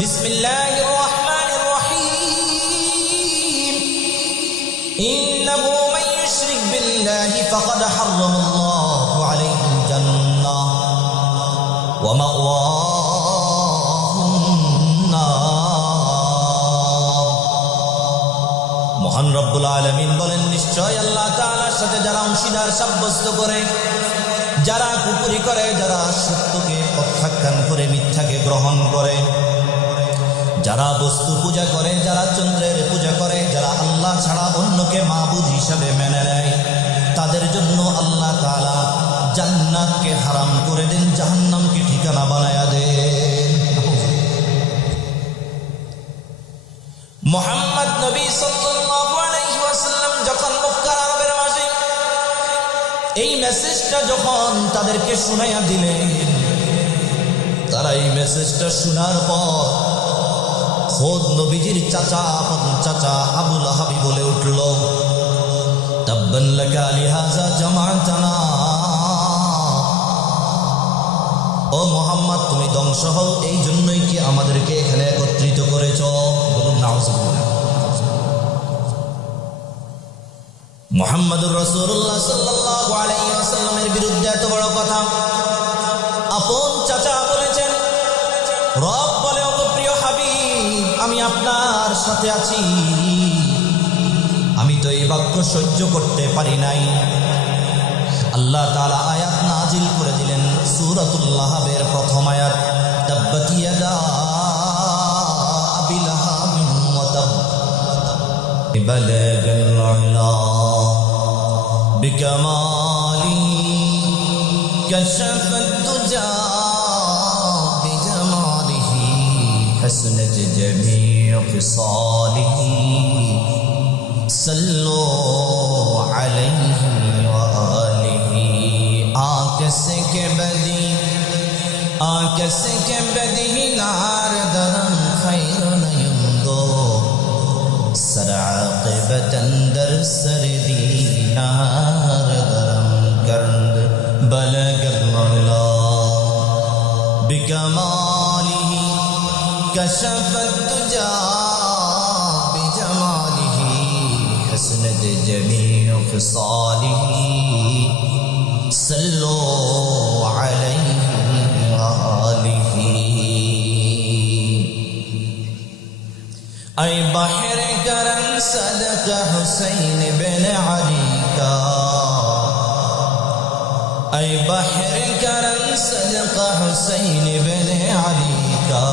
বিসমিল্লাহির রহমানির রহিম ইন্নাহু মান ইউশরিক বিল্লাহি ফাকাদ হারামাল্লাহু আলাইহিল জান্নাহ ওয়া মাওয়াহুন নার। মহান রব্বুল আলামিন বলেন, নিশ্চয় আল্লাহ তাআলার সাথে যারা অংশীদার সাব্যস্ত করে, যারা কুফরি করে, যারা সত্যকে প্রত্যাখ্যান করে মিথ্যাকে গ্রহণ করে, যারা বস্তু পূজা করে, যারা চন্দ্রের পূজা করে, যারা আল্লাহ ছাড়া অন্যকে মাবুদ হিসাবে মেনে নেয়, তাদের জন্য আল্লাহ তাআলা জান্নাতকে হারাম করে দেন, জাহান্নামকে ঠিকানা বানায়া দেন। মুহাম্মদ নবী সাল্লাল্লাহু আলাইহি ওয়াসাল্লাম যখন মক্কার আরবের মাঝে এই মেসেজটা যখন তাদেরকে শুনাইয়া দিলেন, তারা এই মেসেজটা শোনার পর খোদ নবীজির চাচা আবু লাহাব বলে উঠল, তাব্বান লাকা লিহাযা জামা'তানা। ও মুহাম্মদ, তুমি ধ্বংস হও, এই জন্যই কি আমাদেরকে এখানে একত্রিত করেছ? বলুন নাউযুবিল্লাহ। মুহাম্মদুর রাসূলুল্লাহ সাল্লাল্লাহু আলাইহি ওয়াসাল্লামের বিরুদ্ধে এত বড় কথা আপন চাচা বলেছেন। রব বলে, ও প্রিয় হাবিব, আমি আপনার সাথে আছি, আমি তো এই বাক্য সহ্য করতে পারি নাই। আল্লাহ তাআলা আয়াত নাজিল করে দিলেন, সূরাতুল লাহাবের প্রথম আয়াত, তাব্বাত ইয়াদা আবি লাহাবিন ওয়া তাব বালাগাল উলা বিকামালি কাশাফাত তুজা বিজামালিহি হাসনাত জামিউ ফিসালিহি সাল্লু আলাইহি ওয়া আলিহি। आकसे के बदी नार दरम खैर नयुंदो सराक़बतन दर सरदी नार दरम करंद बलगल मौला बिकमालिही कशफत तुजा बिजमालिही हसनत जमीउ फिसालिही सल्लो अलैहि व आलिहि। ऐ बहर करम सदका हुसैन बिन अली का, ऐ बहर करम सदका हुसैन बिन अली का,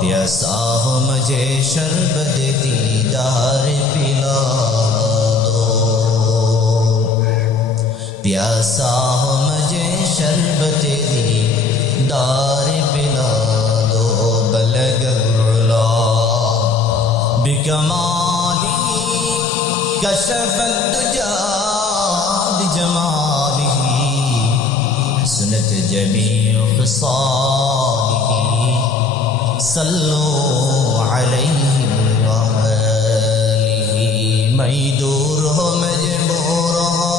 प्यासा हो मुझे शरबत दीदार पिला, प्यासा हो मुझे शरबत दीदार पिला दो। बलगल उला बिकमालिही कशफत तुजा बिजमालिही हसनत जमीउ खिसालिही सल्लु अलैहि व आलिही। मैं दूर हो मजबूर हो,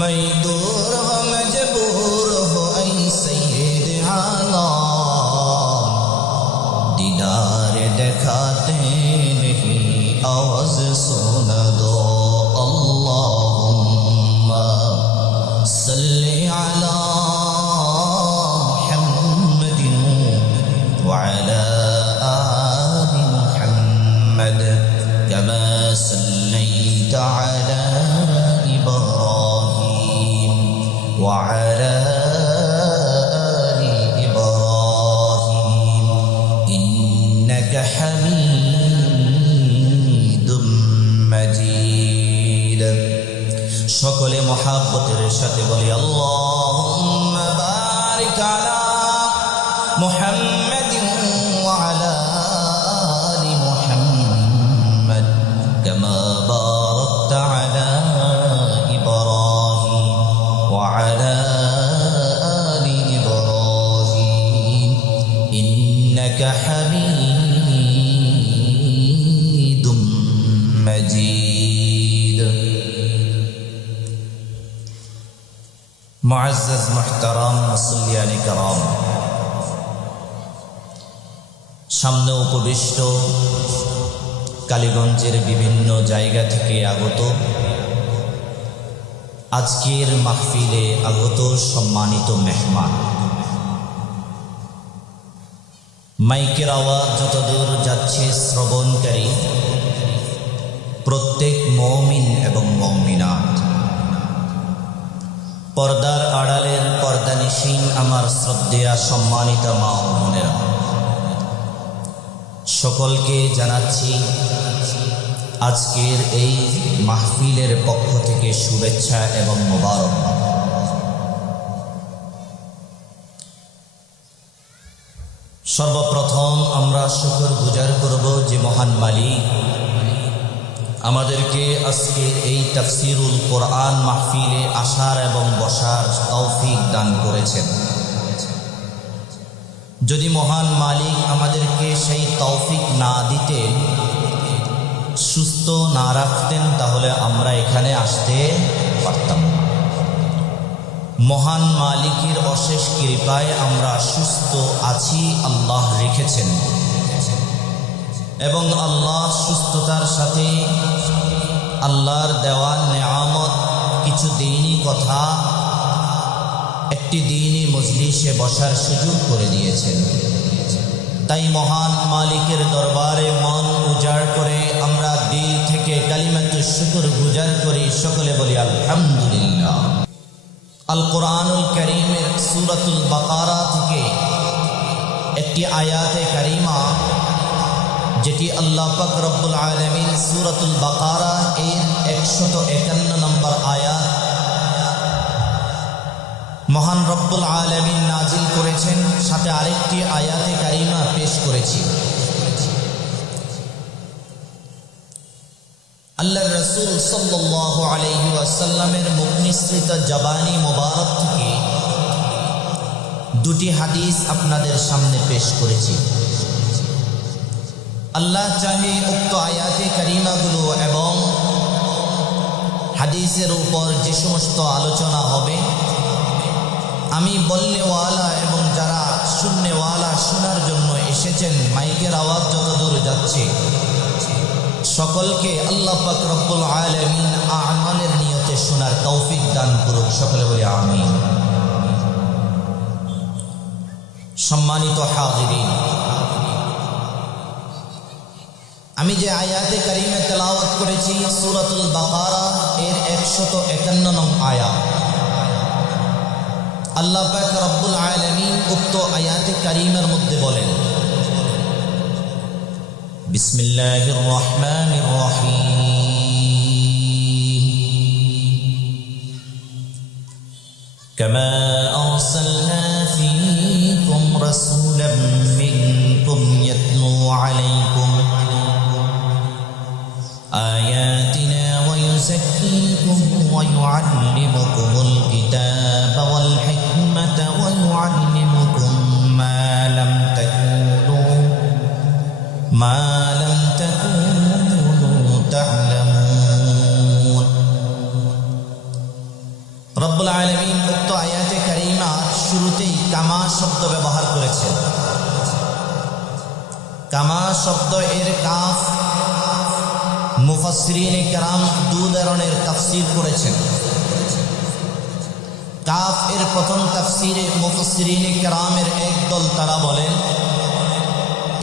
मैं दूर हो मजबूर हो, ऐ सैयद आलम दीदार दिखाते नहीं, आवाज सुन दो। अल्लाहुम्मा सल्ली अला मुहम्मदिन व अला आलि मुहम्मद कमा सल्लैता अला وعلى آل إبراهيم إنك حميد مجيد। সকলে মহাব্বতের সাথে বলি, আল্লাহুম্মা বারিক আলা মুহাম্মাদিন ওয়া আলা আলি মুহাম্মাদ কামা বারাকতা আলা وعلى آل إبراهيم إنك حميد مجيد। معزز محترم मुसल्लियान किराम, সামনে উপবিষ্ট কালীগঞ্জের বিভিন্ন জায়গা থেকে আগত, আজকের মাহফিলে আগত সম্মানিত মেহমান, মাইকের আওয়াজ যতদূর যাচ্ছে শ্রবণকারী প্রত্যেক মুমিন এবং মুমিনাত, পর্দার আড়ালের পর্দানিশীন আমার শ্রদ্ধেয়া সম্মানিত মা ও বোনেরা, সকলকে জানাচ্ছি আজকের এই মাহফিলের পক্ষ থেকে শুভেচ্ছা এবং মোবারকবাদ। সর্বপ্রথম আমরা শুকর গুজার করব যে মহান মালিক আমাদেরকে আজকের এই তাফসীরুল কোরআন মাহফিলে আসার এবং বসার তৌফিক দান করেছেন। যদি মহান মালিক আমাদেরকে সেই তৌফিক না দিতেন, সুস্থ না রাখতেন, তাহলে আমরা এখানে আসতে পারতাম না। মহান মালিকের অশেষ কৃপায় আমরা সুস্থ আছি, আল্লাহ রেখেছেন, এবং আল্লাহ সুস্থতার সাথে আল্লাহর দেওয়া নেয়ামত কিছু দিনই কথা, একটি দিনই মজলিসে বসার সুযোগ করে দিয়েছেন। তাই মহান মালিকের দরবারে মন উজাড় করে আমরা দিল থেকে কালিমাতুশ শুকর গুজার করি, সকলে বলি আলহামদুলিল্লাহ। আল কোরআনুল কারীমের সূরাতুল বাকারা থেকে একটি আয়াতে কারিমা, যেটি আল্লাহ পাক রব্বুল আলামিন সূরাতুল বাকারা এর 151 নম্বর আয়াত মহান রব্বুল আলামিন নাজিল করেছেন, সাথে আরেকটি আয়াতে কারিমা পেশ করেছি। আল্লাহর রাসূল সাল্লাল্লাহু আলাইহি ওয়াসাল্লামের মুখ নিঃসৃত জবানি মোবারক থেকে দুটি হাদিস আপনাদের সামনে পেশ করেছি। আল্লাহ চাহে উক্ত আয়াতে কারিমাগুলো এবং হাদিসের উপর যে সমস্ত আলোচনা হবে, আমি বলনেওয়ালা এবং যারা শুননেওয়ালা, শোনার জন্য এসেছেন, মাইকের আওয়াজ যতদূর যাচ্ছে, সকলকে আল্লাহ পাক রব্বুল আলামিন আমালের নিয়তে শোনার তৌফিক দান করুক, সকলে বলি আমিন। সম্মানিত হাজিরিন, আমি যে আয়াতে কারিমে তেলাওয়াত করেছি সূরাতুল বাকারা এর 151 নং আয়াত, আল্লাহ পাক রব্বুল আলামিন উক্ত আয়াতে কারিমের মধ্যে বলেন, বিসমিল্লাহির রহমানির রহিম, কামা আরসালনা ফীকুম রাসূলাম মিনকুম ইয়াতলু আলাইকুম আয়াতিনা ওয়া ইউযাক্কিকুম ওয়া ইউআল্লিমুকুমুল কিতাবা ওয়াল হিকমাতা ওয়া ইউআল্লিমুকুম মা লাম তাকুনু তা'লামুন। রব্বুল আলামিন উক্ত আয়াতে কারিমা শুরুতেই কামা শব্দ ব্যবহার করেছেন। কামা শব্দ এর কাফ মুফাসসিরিনে কেরাম দু ধরনের তাফসীর করেছেন। কাফ এর প্রথম তাফসীরে মুফাসসিরিনে কেরামের একদল তারা বলেন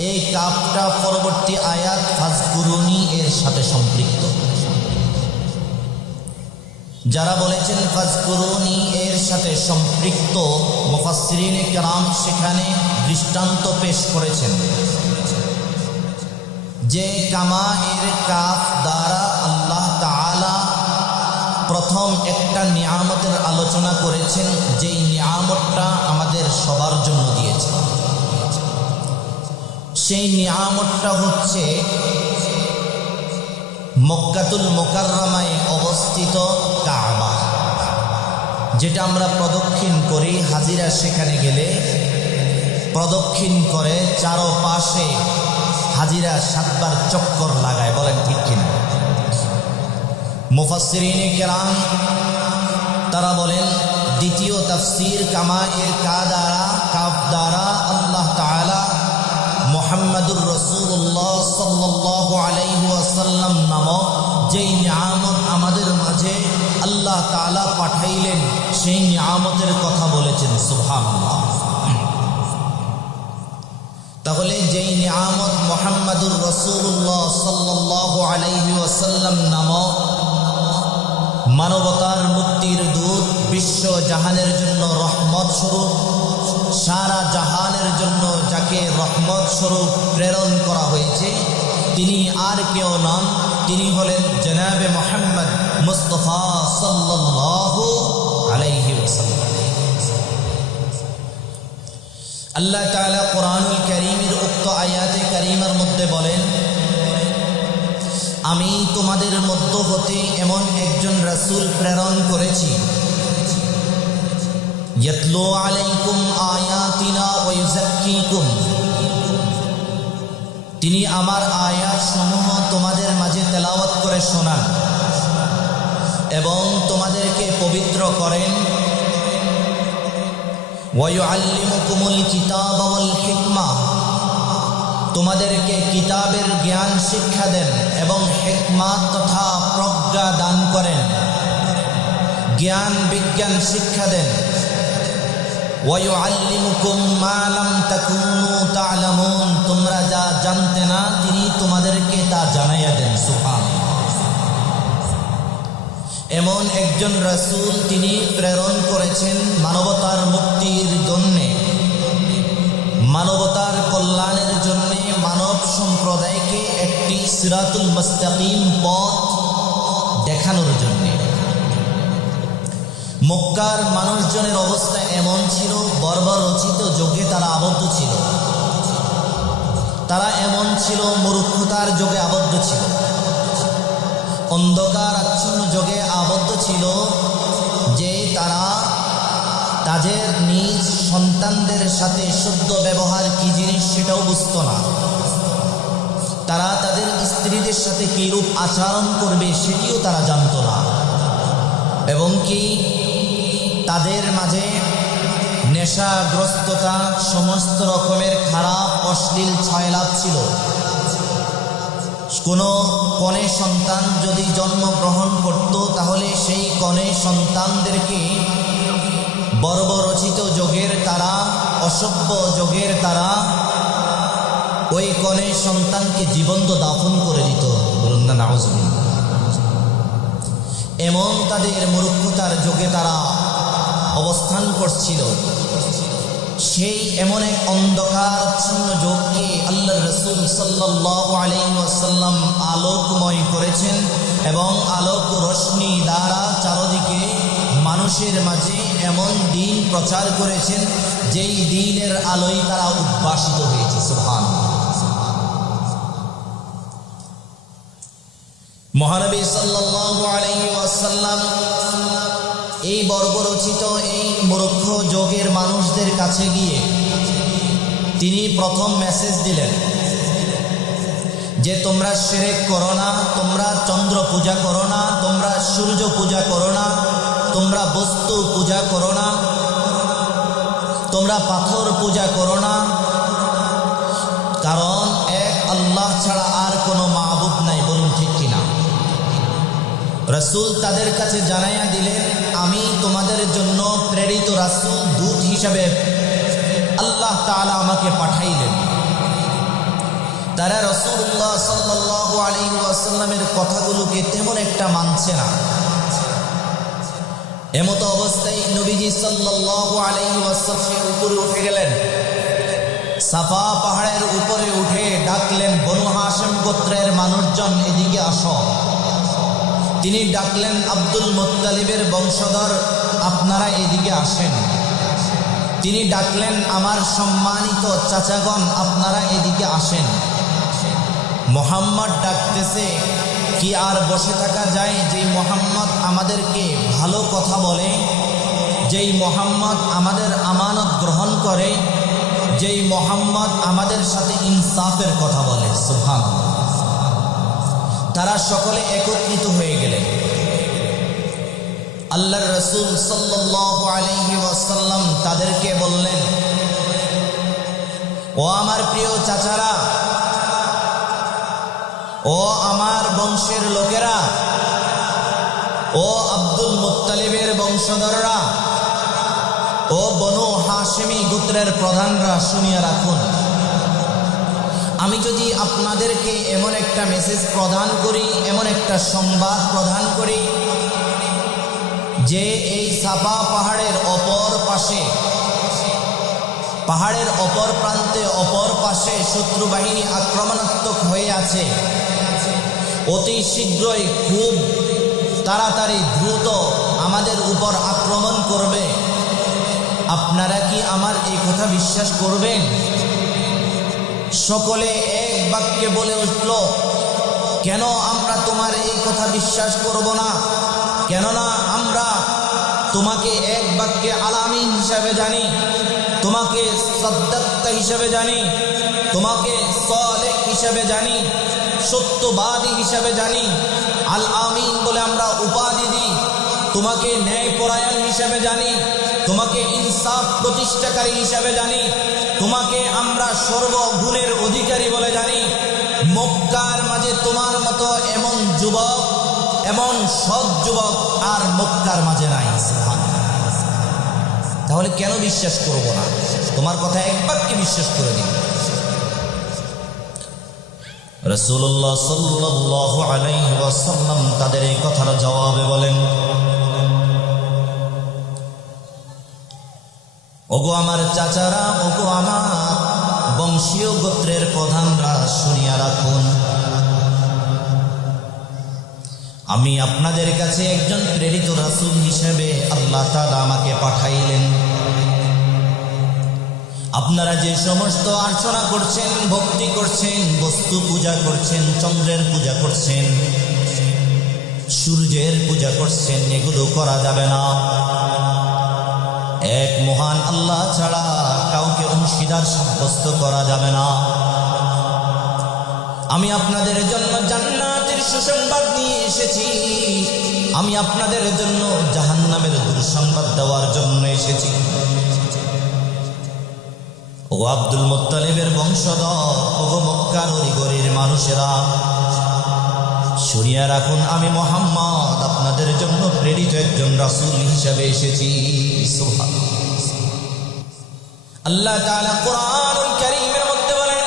এই কাফটা পরবর্তী আয়াত ফাজকুরুনি এর সাথে সম্পৃক্ত। যারা বলেছেন ফাজকুরুনি এর সাথে সম্পৃক্ত, মুফাসসিরিনে কেরাম সেখানে দৃষ্টান্ত পেশ করেছেন যে কামা এর কাফ দ্বারা আল্লাহ তাআলা প্রথম একটা নিয়ামতের আলোচনা করেছেন, যেই নিয়ামতটা আমাদের সবার জন্য দিয়েছেন। সেই নিয়ামতটা হচ্ছে মক্কাতুল মুকাররমায় অবস্থিত কাবা, যেটা আমরা প্রদক্ষিণ করি। হাজিরা সেখানে গেলে প্রদক্ষিণ করে চারপাশে হাজিরা 7 বার চক্কর লাগায়, বলেন ঠিক কিনা? মুফাসসিরিনে কেরাম তারা বলেন দ্বিতীয় তাফসীর কামা এর কাফ দ্বারা আল্লাহ তাআলা মুহাম্মাদুর রাসূলুল্লাহ সাল্লাল্লাহু আলাইহি ওয়াসাল্লাম নামক যেই নিয়ামত আমাদের মাঝে আল্লাহ তাআলা পাঠাইলেন, সেই নিয়ামতের কথা বলেছেন। সুবহানাল্লাহ। তাহলে যেই নিয়ামত মুহাম্মাদুর রাসূলুল্লাহ সাল্লাল্লাহু আলাইহি ওয়াসাল্লাম নামক মানবতার মুক্তির দূত, বিশ্ব জাহানের জন্য রহমত স্বরূপ, সারা জাহানের জন্য যাকে রহমত স্বরূপ প্রেরণ করা হয়েছে, তিনি আর কেউ নন, তিনি হলেন জনাবে মুহাম্মদ মুস্তাফা সাল্লাল্লাহু আলাইহি ওয়াসাল্লাম। আল্লাহ তাআলা কোরআনুল কারীমের উক্ত আয়াতে কারীমার মধ্যে বলেন, আমি তোমাদের মধ্য হতে এমন একজন রাসূল প্রেরণ করেছি, ইয়াতলু আলাইকুম আয়াতিনা ওয়া ইউযাক্কিকুম, তিনি আমার আয়াত সমূহ তোমাদের মাঝে তেলাওয়াত করে শোনান এবং তোমাদেরকে পবিত্র করেন, ওয়া ইউআল্লিমুকুমুল কিতাবা ওয়াল হিকমা, তোমাদেরকে কিতাবের জ্ঞান শিক্ষা দেন এবং হিকমাত তথা প্রজ্ঞা দান করেন, জ্ঞান বিজ্ঞান শিক্ষা দেন। ওয়া ইউআল্লিমুকুম মা লাম তাকুনু তা'লামুন, তোমরা যা জানতে না তিনি তোমাদেরকে তা জানাইয়া দেন। সুবহানাল্লাহ। এমন একজন রাসূল তিনি প্রেরণ করেছেন মানবতার মুক্তির জন্য, মানবতার কল্যাণের জন্য, মানব সম্প্রদায়কে একটি সিরাতুল মুস্তাকিম পথ দেখানোর জন্য। মক্কার মানুষজনের অবস্থা এমন ছিল, বর্বরচিত যুগে তারা আবদ্ধ ছিল, তারা এমন ছিল মূর্খতার যুগে আবদ্ধ ছিল, অন্ধকার আচ্ছন্ন যুগে আবদ্ধ ছিল, যে তারা তাদের নিজ সন্তানদের সাথে শুদ্ধ ব্যবহার কি জিনিস সেটাও বুঝতো না, তারা তাদের স্ত্রীদের সাথে কিরূপ আচরণ করবে সেটিও তারা জানতো না, এবং কি তাদের মাঝে নেশাগ্রস্ততা, সমস্ত রকমের খারাপ অশ্লীল ছয়লাভ ছিল। কোনো কনে সন্তান যদি জন্মগ্রহণ করত, তাহলে সেই কনে সন্তানদেরকে বর্বরচিত যুগের তারা, অসভ্য যুগের তারা ওই কনে সন্তানকে জীবন্ত দাফন করে দিত। বলুন না নাউজুবিল্লাহ। এমন তাদের মূর্খতার যুগে তারা অবস্থান করছিল। সেই এমন এক অন্ধকারাচ্ছন্ন যুগকে আল্লাহর রাসূল সাল্লাল্লাহু আলাইহি ওয়াসাল্লাম আলোকময় করেছেন এবং আলোক রশ্মি দ্বারা চারদিকে মানুষের মাঝে এমন দিন প্রচার করেছেন, যেই দিনের আলোয় তারা উদ্ভাসিত হয়েছে। সুবহানাল্লাহ। মহানবী সাল্লাল্লাহু আলাইহি ওয়াসাল্লাম এই বর্বরচিত এই মূর্খ যুগের মানুষদের কাছে গিয়ে তিনি প্রথম মেসেজ দিলেন যে তোমরা শিরক করো না, তোমরা চন্দ্র পূজা করো না, তোমরা সূর্য পূজা করো না, তোমরা বস্তু পূজা করো না, তোমরা পাথর পূজা করো না, কারণ এক আল্লাহ ছাড়া আর কোনো মাবুদ নাই। বলুন ঠিক কিনা? রাসূল তাদের কাছে জানাইয়া দিলেন, আমি তোমাদের জন্য প্রেরিত রাসূল, দূত হিসাবে আল্লাহ তাআলা আমাকে পাঠাইলেন। তারা রাসূলুল্লাহ সাল্লাল্লাহু আলাইহি ওয়াসাল্লামের কথাগুলোকে তেমন একটা মানছে না। এমত অবস্থায় নবীজি সাল্লাল্লাহু আলাইহি ওয়াসাল্লাম উপরে উঠে গেলেন, সাফা পাহাড়ের উপরে উঠে ডাকলেন, বনু হাশিম গোত্রের মানুষজন এদিকে আসো। তিনি ডাকলেন, আব্দুল মুত্তালিবের বংশধর আপনারা এদিকে আসেন। তিনি ডাকলেন, আমার সম্মানিত চাচাগণ আপনারা এদিকে আসেন। মুহাম্মদ ডাকতেছে, কি আর বসে থাকা যায়? যেই মুহাম্মদ আমাদেরকে ভালো কথা বলে, যেই মুহাম্মদ আমাদের আমানত গ্রহণ করে, যেই মুহাম্মদ আমাদের সাথে ইনসাফের কথা বলে। সুবহানাল্লাহ। তারা সকলে একত্রিত হয়ে গেলেন। আল্লাহর রাসূল সাল্লাল্লাহু আলাইহি ওয়াসাল্লাম তাদেরকে বললেন, ও আমার প্রিয় চাচারা, ও আমার বংশের লোকেরা, ও আব্দুল মুত্তালিবের বংশধররা, ও বনু হাশিমি গোত্রের প্রধানরা, শুনিয়া রাখুন। আমি যদি আপনাদেরকে এমন একটা মেসেজ প্রদান করি, এমন একটা সংবাদ প্রদান করি যে এই সাফা পাহাড়ের অপর পাশে, পাহাড়ের অপর প্রান্তে অপর পাশে শত্রু বাহিনী আক্রমণাত্মক হয়ে আছে, অতি শীঘ্রই খুব তাড়াতাড়ি দ্রুত আমাদের উপর আক্রমণ করবে, আপনারা কি আমার এই কথা বিশ্বাস করবেন? সকলে এক বাক্যে বলে উঠল, কেন আমরা তোমার এই কথা বিশ্বাস করব না? কেননা আমরা তোমাকে এক বাক্যে আলামিন হিসাবে জানি, তোমাকে সাদ্দাক্তা হিসাবে জানি, তোমাকে সালেহ হিসাবে জানি, সত্যবাদী হিসাবে জানি, আল আমিন বলে আমরা উপাধি দিই, তোমাকে ন্যায়পরায়ণ হিসাবে জানি, তোমাকে ইনসাফ প্রতিষ্ঠাকারী হিসাবে জানি, তোমাকে আমরা সর্বগুণের অধিকারী বলে জানি। মক্কার মাঝে তোমার মতো এমন যুবক, এমন সৎ যুবক আর মক্কার মাঝে নাই। তাহলে কেন বিশ্বাস করব না? তোমার কথা এক বাক্যে বিশ্বাস করে দিন। রাসূলুল্লাহ সাল্লাল্লাহু আলাইহি ওয়াসাল্লাম তাদের এই কথার জবাবে বলেন, ওগো আমার চাচারা, ওগো আমার বংশীয় গোত্রের প্রধানরা, শুনিয়া রাখুন। আমি আপনাদের কাছে একজন প্রেরিত রাসূল হিসেবে আল্লাহ তাআলা আমাকে পাঠাইলেন। আপনারা যে সমস্ত আর্চনা করছেন, ভক্তি করছেন, বস্তু পূজা করছেন, চন্দ্রের পূজা করছেন, সূর্যের পূজা করছেন, এগুলো করা যাবে না। এক মহান আল্লাহ ছাড়া কাউকে অংশীদার সাব্যস্ত করা যাবে না। আমি আপনাদের জন্য জান্নাতের সুসংবাদ নিয়ে এসেছি, আমি আপনাদের জন্য জাহান্নামের দুঃসংবাদ দেওয়ার জন্য এসেছি। ও আব্দুল মুত্তালিবের বংশধর, ও মক্কার অলিগলির মানুষেরা, শুনিয়া রাখুন, আমি মুহাম্মদ আপনাদের জন্য প্রেরিত একজন রাসূল হিসেবে এসেছি। সুবহানাল্লাহ। আল্লাহ তাআলা কোরআনুল কারীমের মধ্যে বলেন,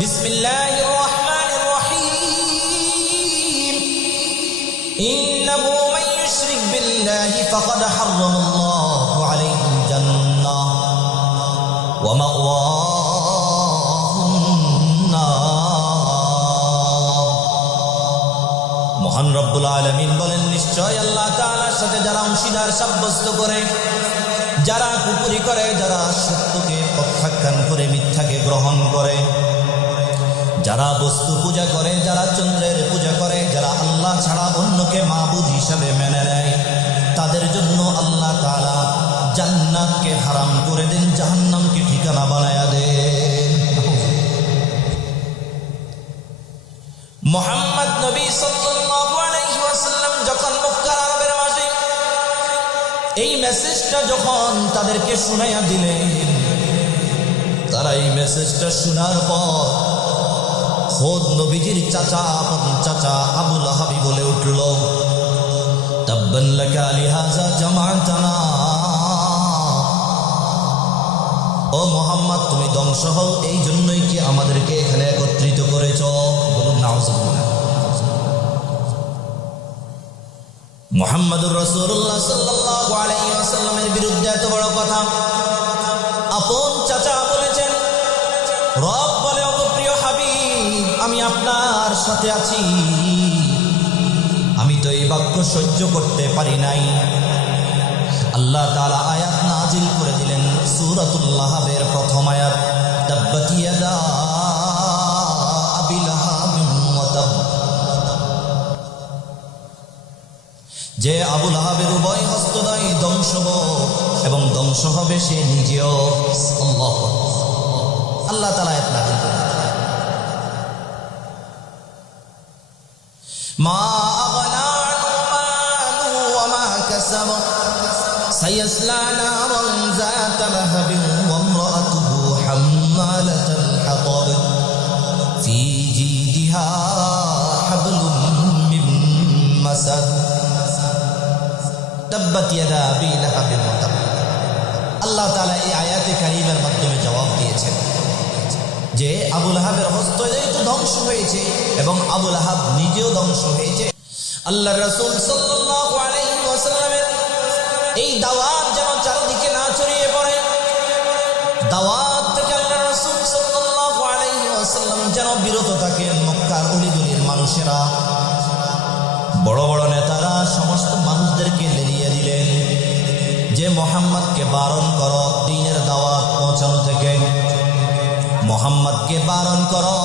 বিসমিল্লাহির রহমানির রহিম, ইন্নাহু মান ইউশরিক বিল্লাহি ফাকাদ হারামাল্লাহু আলাইহিল জান্নাহ ওয়া মাওয়াহুন নার। মহান রব্বুল আলামিন বলেন, নিশ্চয় আল্লাহ তাআলার সাথে যারা অংশীদার সাব্যস্ত করে, যারা কুফরি করে, যারা সত্যকে প্রত্যাখ্যান করে মিথ্যাকে গ্রহণ করে, যারা বস্তু পূজা করে, যারা চন্দ্রের পূজা করে, যারা আল্লাহ ছাড়া অন্যকে মাবুদ হিসাবে মেনে নেয়, তাদের জন্য আল্লাহ তাআলা জান্নাতকে হারাম করে দেন, জাহান্নামকে ঠিকানা বানায়া দেন। মুহাম্মদ নবী সাল্লাল্লাহু আলাইহি ওয়াসাল্লাম যখন মক্কার আরবের মাঝে এই মেসেজটা যখন তাদেরকে শুনাইয়া দিলেন, তারা এই মেসেজটা শোনার পর খোদ নবীজির চাচা, আপন চাচা আবু লাহাব বলে উঠল, তাব্বান লাকা লিহাযা জামা'তানা। ও মুহাম্মদ, তুমি ধ্বংস হও, এই জন্যই কি আমাদেরকে এখানে একত্রিত করেছ? বলুন নাউযুবিল্লাহ। মুহাম্মদুর রাসূলুল্লাহ সাল্লাল্লাহু আলাইহি ওয়াসাল্লামের বিরুদ্ধে এত বড় কথা আপন চাচা বলেছেন। রব বলে, ওগো প্রিয় হাবিব, আমি আপনার সাথে আছি, আমি তো এই বাক্য সহ্য করতে পারি নাই। আল্লাহ তাআলা আয়াত নাজিল করে দিলেন, সূরাতুল লাহাবের প্রথম আয়াত, তাব্বাত ইয়াদা আবি লাহাবিন ওয়া তাব। যে আবু লাহাবের উভয় হস্তদ্বয় ধ্বংস হোক, এবং ধ্বংস হবে সে নিজেও। আল্লাহ তাআলা আয়াত নাজিল করেন, মা আগনা আনহু মালুহু ওয়া মা কাসাব সায়াসলা নারান যাতা লাহাবিন ওয়া ইমরাতুহু حمالة الحطب في جيدها حبل من مسد تبت يدا أبي لهب وتب আল্লাহ তাআলা এই আয়াতে কারিমের মাধ্যমে জবাব দিয়েছেন যে আবু লাহাবের হস্ত যেহেতু ধ্বংস হয়েছে এবং আবু লাহাব নিজেও ধ্বংস হয়েছে, আল্লাহর রাসূল সাল্লাল্লাহু আলাইহি ওয়াসাল্লামের এই দাওয়াত যেন চারদিকে না ছড়িয়ে পড়ে, দাওয়াত থেকে আল্লাহর রাসূল সাল্লাল্লাহু আলাইহি ওয়াসাল্লাম যেন বিরত থাকেন। মক্কার অলিগলির মানুষেরা, বড় বড় নেতারা সমস্ত মানুষদেরকে লেলিয়ে দিলেন যে মুহাম্মদকে বারণ করো দ্বীনের দাওয়াত পৌঁছানো থেকে, মুহাম্মদকে বারণ করো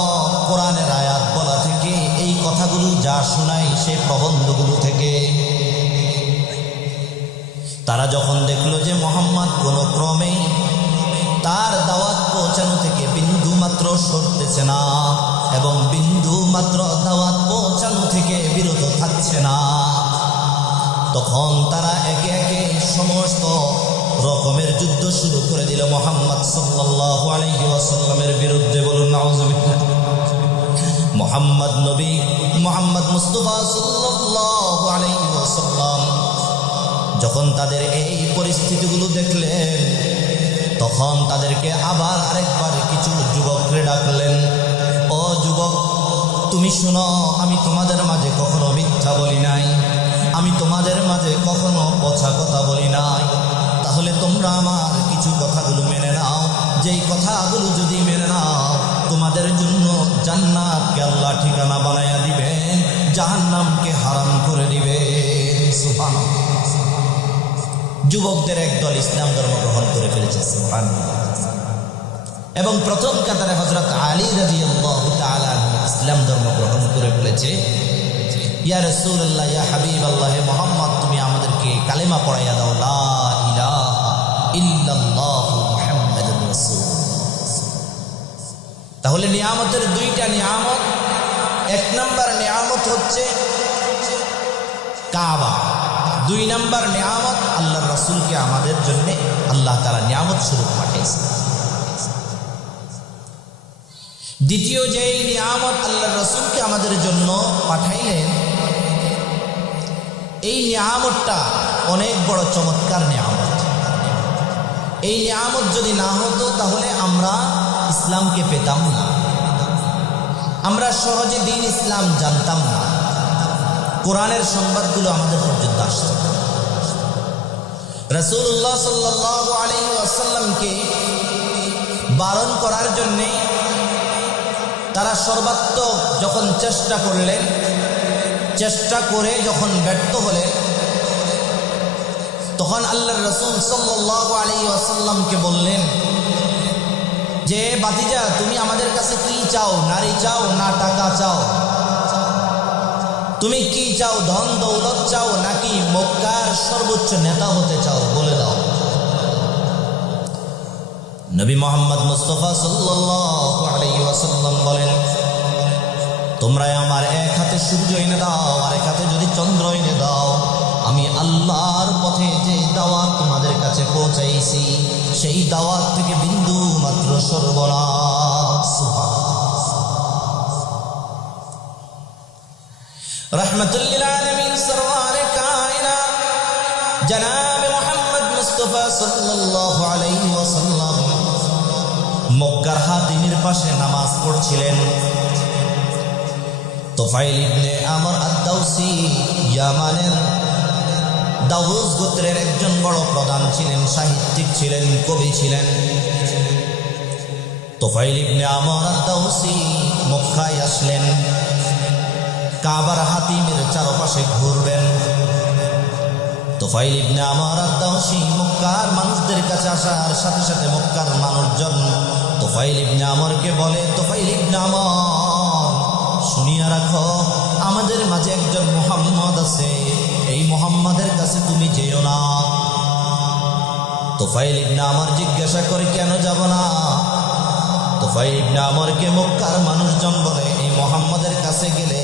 কোরআনের আয়াত বলা থেকে, এই কথাগুলো যা শোনাই সেই প্রবন্ধগুলো থেকে। তারা যখন দেখলো যে মুহাম্মদ কোনো ক্রমেই তার দাওয়াত পৌঁছানো থেকে বিন্দু মাত্র সরতেছে না এবং বিন্দু মাত্র দাওয়াত পৌঁছানো থেকে বিরত থাকছে না, তখন তারা একে একে সমস্ত রকমের যুদ্ধ শুরু করে দিল মুহাম্মদ সাল্লাল্লাহু আলাইহি ওয়াসাল্লামের বিরুদ্ধে। বলুন নাউযুবিল্লাহ। মুহাম্মদ নবী, মুহাম্মদ মুস্তাফা সাল্লাল্লাহু আলাইহি ওয়াসাল্লাম যখন তাদের এই পরিস্থিতিগুলো দেখলেন, তখন তাদেরকে আবার আরেকবার কিছু যুবককে ডাকলেন। ও যুবক, তুমি শোনো, আমি তোমাদের মাঝে কখনো মিথ্যা বলি নাই, আমি তোমাদের মাঝে কখনো পচা কথা বলি নাই, তাহলে তোমরা আমার কিছু কথাগুলো মেনে নাও, যেই কথাগুলো যদি মেনে নাও তোমাদের জন্য জান্নাতকে আল্লাহ ঠিকানা বানাইয়া দিবেন, জাহান্নামকে হারাম করে দিবেন। সুবহানাল্লাহ। যুবকদের একদল ইসলাম ধর্ম গ্রহণ করে ফেলেছে, সুবহানাল্লাহ। এবং প্রথম কাতারে হযরত আলী রাদিয়াল্লাহু তাআলা ইসলাম ধর্ম গ্রহণ করে ফেলেছে। ইয়া রাসূলুল্লাহ, ইয়া হাবিবাল্লাহ, হে মুহাম্মদ, তুমি আমাদেরকে কালেমা পড়াইয়া দাও, লা ইলাহা ইল্লাল্লাহু মুহাম্মাদুর রাসূলুল্লাহ। তাহলে নিয়ামতের দুইটা নিয়ামত, এক নাম্বার নিয়ামত হচ্ছে কাবা, দুই নাম্বার নিয়ামত আল্লাহর রাসূলকে আমাদের জন্য আল্লাহ তাআলা নিয়ামত স্বরূপ পাঠিয়েছেন। দ্বিতীয় যে নিয়ামত আল্লাহর রাসূলকে আমাদের জন্য পাঠাইলেন, এই নিয়ামতটা অনেক বড় চমৎকার নিয়ামত। এই নিয়ামত যদি না হতো তাহলে আমরা ইসলামকে পেতাম না, আমরা সহজে দ্বীন ইসলাম জানতাম না, কোরআনের সংবাদগুলো আমাদের পর্যন্ত আসত। রাসূলুল্লাহ সাল্লাল্লাহু আলাইহি ওয়াসাল্লামকে বারণ করার জন্য তারা সর্বাত্মক যখন চেষ্টা করলেন, চেষ্টা করে যখন ব্যর্থ হলেন, তখন আল্লাহর রাসূল সাল্লাল্লাহু আলাইহি ওয়াসাল্লামকে বললেন যে ভাতিজা, তুমি আমাদের কাছে কি চাও? নারী চাও না টাকা চাও? তুমি কি চাও? ধন দৌলত চাও নাকি মক্কার সর্বোচ্চ নেতা হতে চাও? বলে দাও। নবী মুহাম্মদ মুস্তাফা সাল্লাল্লাহু আলাইহি ওয়াসাল্লাম বলেন, তোমরা আমার এক হাতে সূর্য এনে দাও, আর এক হাতে যদি চন্দ্র এনে দাও, আমি আল্লাহর পথে যে দাওয়াত তোমাদের কাছে পৌঁছাইছি সেই দাওয়াত থেকে বিন্দু মাত্র সরব না। রাহমাতুল লিল আলামিন সরওয়ারে কায়নাত জনাব মুহাম্মদ মুস্তাফা সাল্লাল্লাহু আলাইহি ওয়াসাল্লাম মক্কার হাতিমের পাশে নামাজ পড়ছিলেন। তুফাইল ইবনে আমর আদ-দাউসি ইয়ামানের দাউস গোত্রের একজন বড় প্রধান ছিলেন, সাহিত্যিক ছিলেন, কবি ছিলেন। তুফাইল ইবনে আমর আদ-দাউসি মক্কায় আসলেন, কাবার হাতিমের চারপাশে ঘুরবেন। তুফাইল ইবনে আমর আদ-দাউসি মক্কার মানুষদের কাছে আসার সাথে সাথে মক্কার মানুষজন তুফাইল ইবনে আমরকে বলে, তুফাইল ইবনে আমর, শুনিয়া রাখো, আমাদের মাঝে একজন মুহাম্মদ আছে, এই মুহাম্মাদের কাছে তুমি যেও না। তুফাইল ইবনে আমর জিজ্ঞাসা করে, কেন যাব না? তুফাইল ইবনে আমরকে মক্কার মানুষজন বলে, এই মুহাম্মাদের কাছে গেলে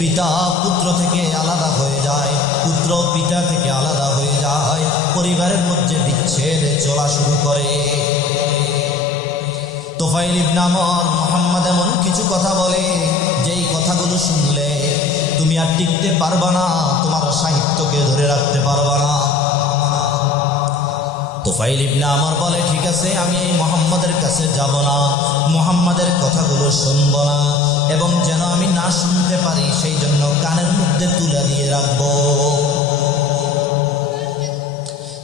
পিতা পুত্র থেকে আলাদা হয়ে যায়, পুত্র পিতা থেকে আলাদা হয়ে যায়, পরিবারের মধ্যে বিচ্ছেদ চলা শুরু করে। তুফাইল ইবনে আমর মুহাম্মদ এমন কিছু কথা বলে যেই কথাগুলো শুনলে তুমি আর টিকতে পারবা না, তোমার সাহিত্যকে ধরে রাখতে পারবা না। তুফাইল ইবনে আমর বলে, ঠিক আছে, আমি এই মুহাম্মাদের কাছে যাব না, মুহাম্মাদের কথাগুলো শুনব না, এবং যেন আমি না শুনতে পারি সেই জন্য কানের মধ্যে তুলে দিয়ে রাখব।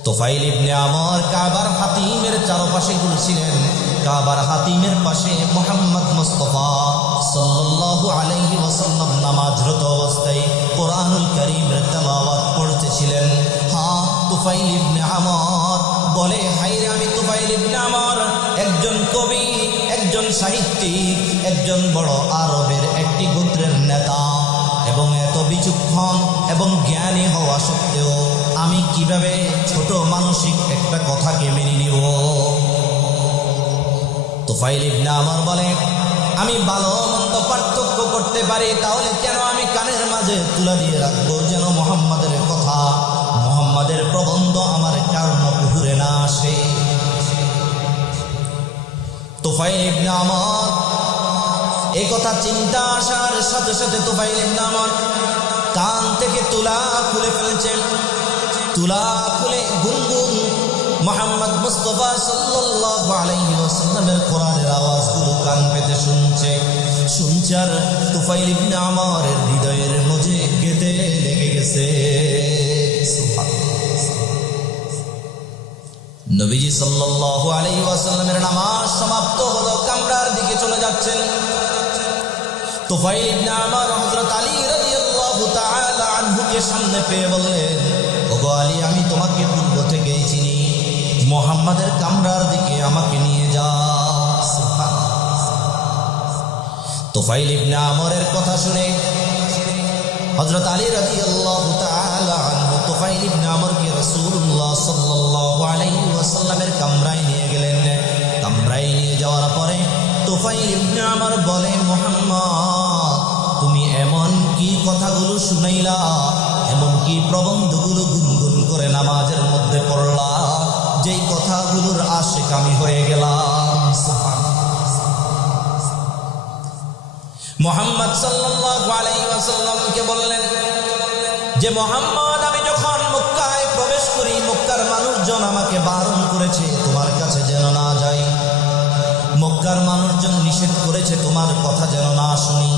তুফাইল ইবনে আমর কাবার হাতিমের চারপাশে ঘুরছিলেন। কাবার হাতিমের পাশে মুহাম্মদ মুস্তাফা সাল্লাল্লাহু আলাইহি ওয়াসাল্লাম নামাজরত অবস্থায় কোরআনুল কারীমের তেলাওয়াত পড়তেছিলেন। হ্যাঁ, তুফাইল ইবনে আমর বলে, হায়রে আমি তুফাইল ইবনে আমর একজন কবি, একজন সাহিত্যিক, একজন বড় আরবের একটি গোত্রের নেতা, এবং এত বিচক্ষণ এবং জ্ঞানী হওয়া সত্ত্বেও আমি কিভাবে ছোট মানসিক একটা কথাকে মেনে নিব? তুফাইল ইবনে আমর বলে, আমি ভালো মন্দ পার্থক্য করতে পারি, তাহলে কেন আমি কানের মাঝে তুলে দিয়ে রাখবো যেন মুহাম্মাদের কথা, মুহাম্মাদের প্রবন্ধ আমার কর্ণকুহরে না আসে? তুফাইল ইবনে আমর এই কথা চিন্তা আসার সাথে সাথে তুফাইল ইবনে আমর কান থেকে তুলা খুলে ফেলছেন। তুলা খুলে গুনগুন মুহাম্মদ মুস্তাফা সাল্লাল্লাহু আলাইহি ওয়াসাল্লামের কোরআনের আওয়াজগুলো কান পেতে শুনছে আর তুফাইল ইবনে আমরের হৃদয়ের মধ্যে গেঁথে লেগে গেছে। নবীজি সাল্লাল্লাহু আলাইহি ওয়াসাল্লামের নামাজ সমাপ্ত হলো, কামরার দিকে চলে যাচ্ছেন। তুফাইল ইবনে আমর হযরত আলী রাদিয়াল্লাহু তাআলা আনহুকে সামনে পেয়ে বললেন, ওগো আলী, আমি তোমাকে পূর্ব থেকেই চিনি, মুহাম্মাদের কামরার দিকে আমাকে নিয়ে যাও। তুফাইল ইবনে আমরের কথা শুনে হযরত আলী রাদিয়াল্লাহু তাআলা আনহু তুফাইল ইবনে আমরকে রাসূলুল্লাহ সাল্লাল্লাহু আলাইহি ওয়াসাল্লামের কামরায় নিয়ে গেলেন। কামরায় নিয়ে যাওয়ার পরে তুফাইল ইবনে আমর বলে, মুহাম্মদ, তুমি এমন কি কথাগুলো শুনাইলা, এমন কি প্রবন্ধগুলো গুনগুন করে নামাজের মধ্যে পড়লা, যেই কথাগুলোর আশিক আমি হয়ে গেলাম। মুহাম্মদ সাল্লাল্লাহু আলাইহি ওয়াসাল্লামকে বললেন যে, মুহাম্মদ, আমি যখন মক্কায় প্রবেশ করি, মক্কার মানুষজন আমাকে বারণ করেছে তোমার কাছে যেন না যাই, মক্কার মানুষজন নিষেধ করেছে তোমার কথা যেন না শুনি,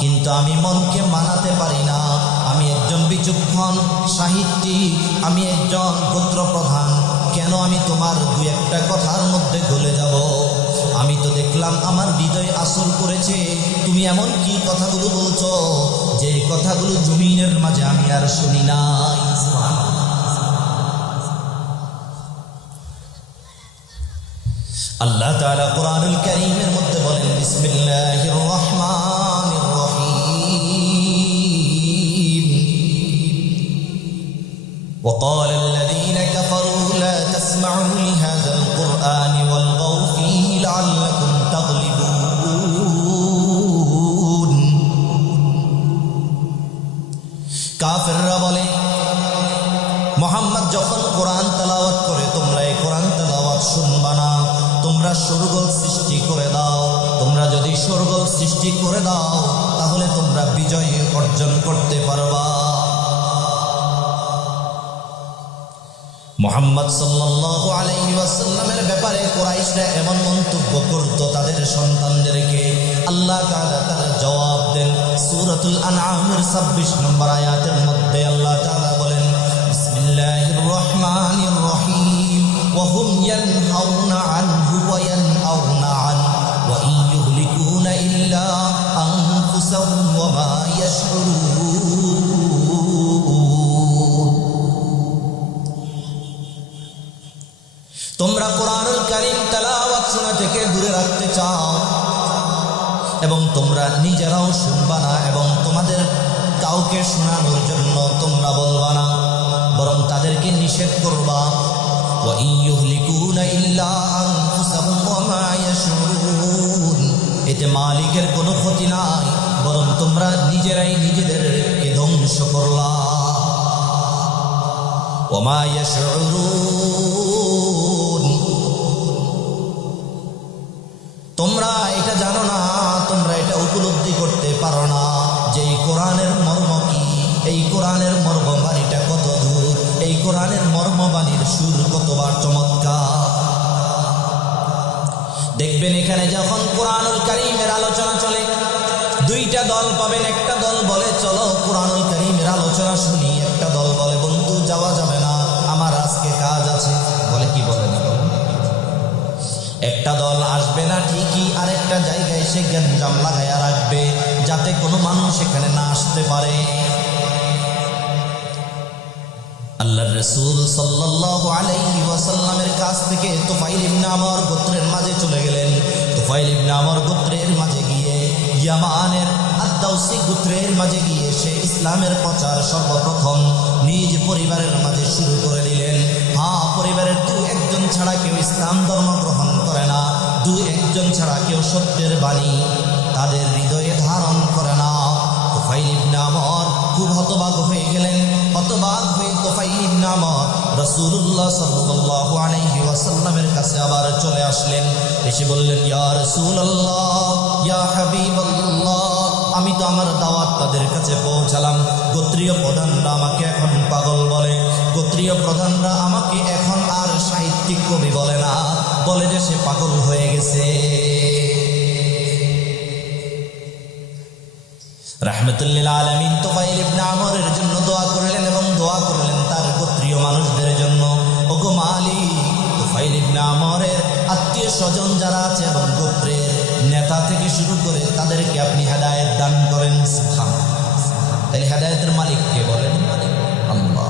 কিন্তু আমি মনকে মানাতে পারি না। আমি একজন বিচক্ষণ সাহিত্যিক, আমি একজন গোত্র প্রধান, কেন আমি তোমার দুই একটা কথার মধ্যে গলে যাব? আমি তো দেখলাম আমার হৃদয় আসর করেছে, তুমি এমন কি কথাগুলো বলছো যে কথাগুলো জমিনের মাঝে আমি আর শুনি নাই। আল্লাহ তাআলা কোরআনুল কারীমের মধ্যে বলেন, বিসমিল্লাহির রহমানির রহিম, وقال الذين كفروا لا تسمعوا لهذا القرآن والغوا فيه لعلكم تغلبون। কাফেররা বলে, মুহাম্মদ যখন কোরআন তেলাওয়াত করে তোমরা এই কোরআন তেলাওয়াত শুনবা না, তোমরা শোরগোল সৃষ্টি করে দাও। তোমরা যদি শোরগোল সৃষ্টি করে দাও তাহলে তোমরা বিজয় অর্জন করতে পারবা। মুহাম্মদ সাল্লাল্লাহু আলাইহি ওয়াসাল্লামের ব্যাপারে কুরাইশরা এমন মন্তব্য করত তাদের সন্তানদেরকে। আল্লাহ তাআলা তার জবাব দেন সূরাতুল আনআমের 26 নম্বর আয়াতের মধ্যে। আল্লাহ তাআলা বলেন, বিসমিল্লাহির রহমানির রহিম, ওয়া হুম ইয়ানহাউনা আনহু ওয়া ইয়ানআউনা আনহু ওয়া ইন ইউহলিকুনা ইল্লা আনফুসাহুম ওয়া মা ইয়াশউরুন। তোমরা কোরআনুল কারীম তেলাওয়াত শোনা থেকে দূরে রাখতে চাও এবং তোমরা নিজেরাও শুনবা না এবং তোমাদের কাউকে শোনানোর জন্য তোমরা বলবা না, বরং তাদেরকে নিষেধ করবা। ওয়া ইয়ুহলিকুনা ইল্লা আনফুসাহুম ওয়া মা ইয়াশউরুন। এতে মালিকের কোনো ক্ষতি নাই, বরং তোমরা নিজেরাই নিজেদেরকে ধ্বংস করলা। ওয়া মা ইয়াশউরুন। তোমরা এটা জানো না, তোমরা এটা উপলব্ধি করতে পারো না যে এই কোরআনের মর্ম কি, এই কোরআনের মর্মবাণীটা কত দূর, এই কোরআনের মর্মবাণীর সুর কতবার চমৎকার। দেখবেন এখানে যখন কোরআনুল কারীমের আলোচনা চলে, দুইটা দল পাবেন। একটা দল বলে চলো কোরআনুল কারীমের আলোচনা শুনি, একটা দল বলে বন্ধু যাওয়া যাবে না, আমার আজকে কাজ আছে। বলে কি বলে না, একটা দল আসবে না ঠিকই, আরেকটা জায়গায় সে গ্যাঞ্জাম লাগাইয়া রাখবে যাতে কোনো মানুষ এখানে না আসতে পারে। আল্লাহর রাসূল সাল্লাল্লাহু আলাইহি ওয়াসাল্লামের কাছ থেকে তুফাইল ইবনে আমর গোত্রের মাঝে চলে গেলেন। তুফাইল ইবনে আমর গোত্রের মাঝে গিয়ে ইয়ামানের আদ-দাওসী গোত্রের মাঝে গিয়ে সে ইসলামের প্রচার সর্বপ্রথম নিজ পরিবারের মাঝে শুরু করে দিলেন। হ্যাঁ, পরিবারের দু একজন ছাড়া কেউ ইসলাম ধর্ম গ্রহণ করে না, দু একজন ছাড়া কেউ সত্যের বাণী তাদের হৃদয়ে ধারণ করে না। তুফাইল ইবনে আমর খুব হতবাক হয়ে গেলেন। হতবাক হয়ে তুফাইল ইবনে আমর রাসূলুল্লাহ সাল্লাল্লাহু আলাইহি ওয়াসাল্লামের কাছে আবার চলে আসলেন। এসে বললেন, ইয়া রাসূলুল্লাহ, ইয়া হাবিবাল্লাহ, আমি তো আমার দাওয়াত তাদের কাছে পৌঁছালাম, গোত্রীয় প্রধানরা আমাকে এখন পাগল বলে, গোত্রীয় প্রধানরা আমাকে এখন আর সাহিত্যিক কবি বলে না, বলে যে সে পাগল হয়ে গেছে। রাহমাতুল্লিল আলামিন তুফাইল ইবনে আমরের জন্য দোয়া করলেন এবং দোয়া করলেন তার গোত্রীয় মানুষদের জন্য। ওগো মালিক, তুফাইল ইবনে আমরের আত্মীয় স্বজন যারা আছে এবং গোত্রের নেতা থেকে শুরু করে তাদেরকে আপনি হেদায়েত দান করেন। সুবহানাল্লাহ। তাহলে হেদায়েতের মালিক কে বলেন? আল্লাহ।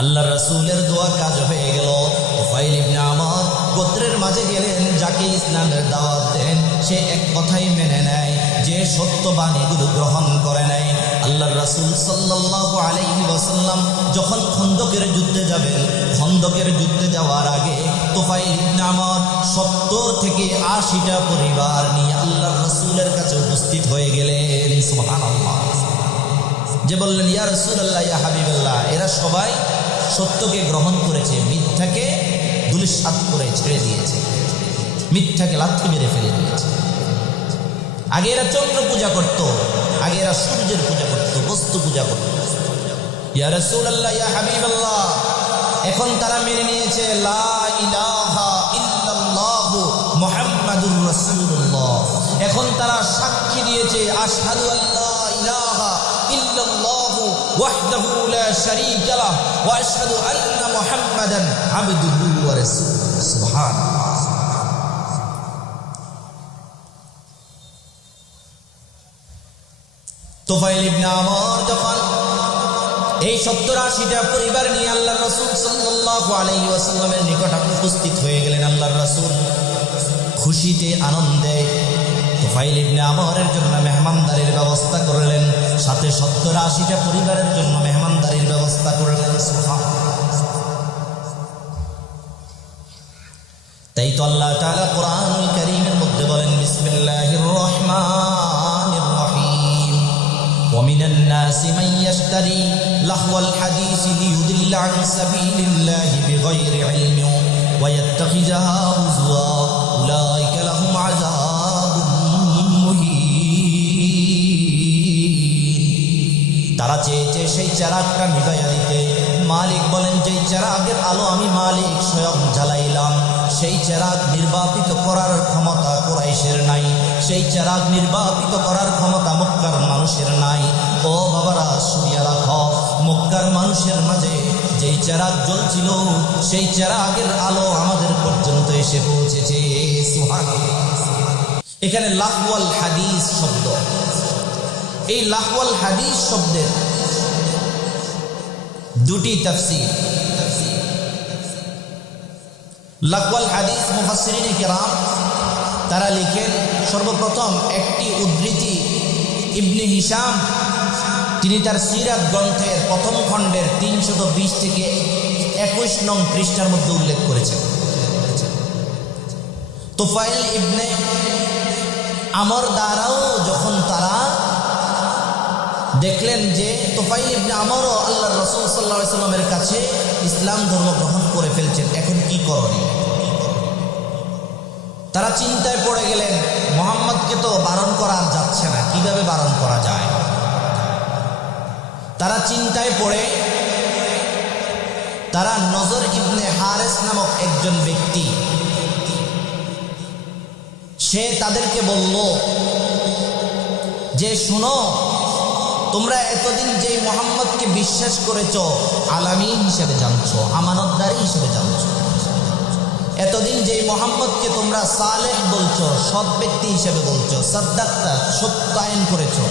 আল্লাহর রাসূলের দোয়া কাজ হয়ে গেল। তুফাইল ইবনে আমর গোত্রের মাঝে গেলেন, যাকে ইসলামের দাওয়াত দেন সে এক কথাই মেনে নেয়, যে সত্য বাণীগুলো গ্রহণ করে নেয়। আল্লাহর রাসূল সাল্লাল্লাহু আলাইহি ওয়াসাল্লাম যখন খন্দকের যুদ্ধে যাবেন, খন্দকের যুদ্ধে যাওয়ার আগে তুফাইল ইবনে আমর 70 থেকে 80টা পরিবার নিয়ে আল্লাহর রাসূলের কাছে উপস্থিত হয়ে গেলেন। সুবহানাল্লাহ। যে বললেন, ইয়া রাসূলুল্লাহ, ইয়া হাবিবাল্লাহ, এরা সবাই সত্যকে গ্রহণ করেছে, মিথ্যাকে ধূলিসাৎ করে ছেড়ে দিয়েছে, মিথ্যাকে লাথি মেরে ফেলে দিয়েছে। আগে এরা চন্দ্র পূজা করত, আগে এরা সূর্যের পূজা করত, বস্তু পূজা করত। ইয়া রাসূলুল্লাহ, ইয়া হাবিবাল্লাহ, এখন তারা মেনে নিয়েছে লা ইলাহা ইল্লাল্লাহু মুহাম্মাদুর রাসূলুল্লাহ। এখন তারা সাক্ষী দিয়েছে আশহাদু আল্লা ইলাহা ইল্লাল্লাহু ওয়াহদাহু লা শারীকা লাহু ওয়া আশহাদু আন্না মুহাম্মাদান আবদুহু ওয়া রাসূলুহু। সুবহানাল্লাহ। তুফাইল ইবনে আমর যখন এই 70-80টা পরিবার নিয়ে আল্লাহর রাসূল সাল্লাল্লাহু আলাইহি ওয়াসাল্লামের নিকট উপস্থিত হয়ে গেলেন, আল্লাহর রাসূল খুশিতে আনন্দে তুফাইল ইবনে আমরের জন্য মেহমানদারির ব্যবস্থা করলেন, সাথে 70-80টা পরিবারের জন্য মেহমানদারির ব্যবস্থা করলেন। তাই তো আল্লাহ তাআলা কোরআনুল কারীমের মধ্যে বলেন, বিসমিল্লাহির রহমানির রহিম, ওয়া মিনান নাসি মান ইয়াশতারি লাহওয়াল হাদিস লিয়ুদিল্লা আন সাবিলিল্লাহি বিগাইরি ইলমিন ওয়া ইয়াত্তাখিযাহা হুজওয়া উলাইকা লাহুম আযাবুন মুহিন। তারা চেয়েছে সেই চেরাগটা নিভাইয়া দিতে। মালিক বলেন, যেই চেরাগের আলো আমি মালিক স্বয়ং জ্বালাইলাম, সেই চেরাগ নির্বাপিত করার ক্ষমতা কুরাইশের নাই, সেই চেরাগ নির্বাপিত করার ক্ষমতা মক্কার মানুষের নাই। ও বাবারা, শুনিয়া রাখো, মক্কার মানুষের মাঝে যেই চেরাগ জ্বলছিল সেই চেরাগের আলো আমাদের পর্যন্ত এসে পৌঁছেছে। সুবহানাল্লাহ। এখানে লাহওয়াল হাদিস শব্দ, এই লাহওয়াল হাদিস শব্দের দুটি তাফসীর। লাহওয়াল হাদিস মুফাসসিরিনে কেরাম তারা লিখেন, সর্বপ্রথম একটি উদ্ধৃতি ইবনে হিশাম তিনি তার সিরাত গ্রন্থের প্রথম খণ্ডের 320 থেকে 21 নং পৃষ্ঠার মধ্যে উল্লেখ করেছেন। তুফাইল ইবনে আমর দ্বারাও যখন তারা দেখলেন যে তুফাইল ইবনে আমরও আল্লাহর রাসূল সাল্লাল্লাহু আলাইহি ওয়াসাল্লামের কাছে ইসলাম ধর্ম গ্রহণ করে ফেলছেন, এখন কি করণীয়? তারা চিন্তায় পড়ে গেলেন, মুহাম্মদকে তো বারণ করা যাচ্ছে না, কিভাবে বারণ করা যায়। তারা চিন্তায় পড়ে তারা নজর ইবনে হারেস নামক একজন ব্যক্তি, সে তাদেরকে বলল যে শুনো, তোমরা এতদিন যে মুহাম্মদকে বিশ্বাস করেছ, আলামিন হিসেবে জানছো, আমানতদারি হিসেবে জানছো, এতদিন যে মুহাম্মদকে তোমরা সালেহ বলছো, সৎ ব্যক্তি হিসেবে বলছো, সাদ্দাক্তা, সত্যায়ন করেছো,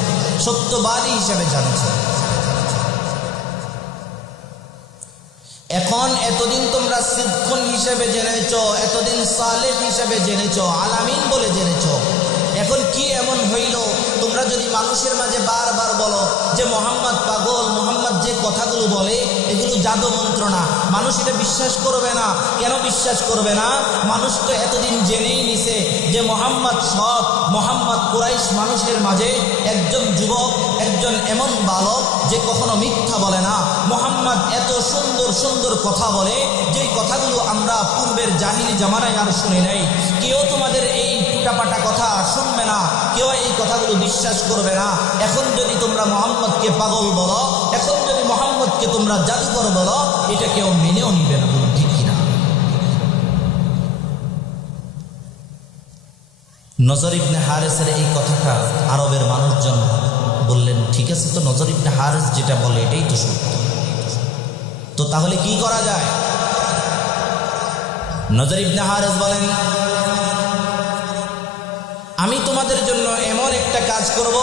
সত্যবাদী হিসেবে জানছো, এখন এতদিন তোমরা সিদ্কুন হিসেবে জেনেছ, এতদিন সালেহ হিসেবে জেনেছ, আলামিন বলে জেনেছ, এখন কি এমন হইল তোমরা যদি মানুষের মাঝে বারবার বলো যে মুহাম্মদ পাগল, মুহাম্মদ যে কথাগুলো বলে এগুলো জাদু মন্ত্র না, মানুষ এটা বিশ্বাস করবে না। কেন বিশ্বাস করবে না? মানুষ তো এতদিন জেনেই নিছে যে মুহাম্মদ সৎ, মুহাম্মদ কুরাইশ মানুষের মাঝে একজন যুবক, একজন এমন বালক যে কখনো মিথ্যা বলে না। মুহাম্মদ এত সুন্দর সুন্দর কথা বলে, যেই কথাগুলো আমরা পূর্বের জাহিলি জামানায় আর শুনি নাই। কেউ তোমাদের এই টুটাপাটা কথা শুনবে না, কেউ এই কথাগুলো বিশ্বাস করবে না। এখন যদি তোমরা মুহাম্মদকে পাগল বলো, এখন যদি মুহাম্মদকে তোমরা জাদুকর বলো, এটা কেউ মেনেও নিবে না। ঠিক কিনা? নজর ইবনে হারেসের এই কথাটা আরবের মানুষজন বললেন, ঠিক আছে, তো নজর ইবনে হারেস যেটা বলে এটাই তো সত্য, তো তাহলে কি করা যায়? নজর ইবনে হারেস বলেন, আমি তোমাদের জন্য এমন একটা কাজ করব,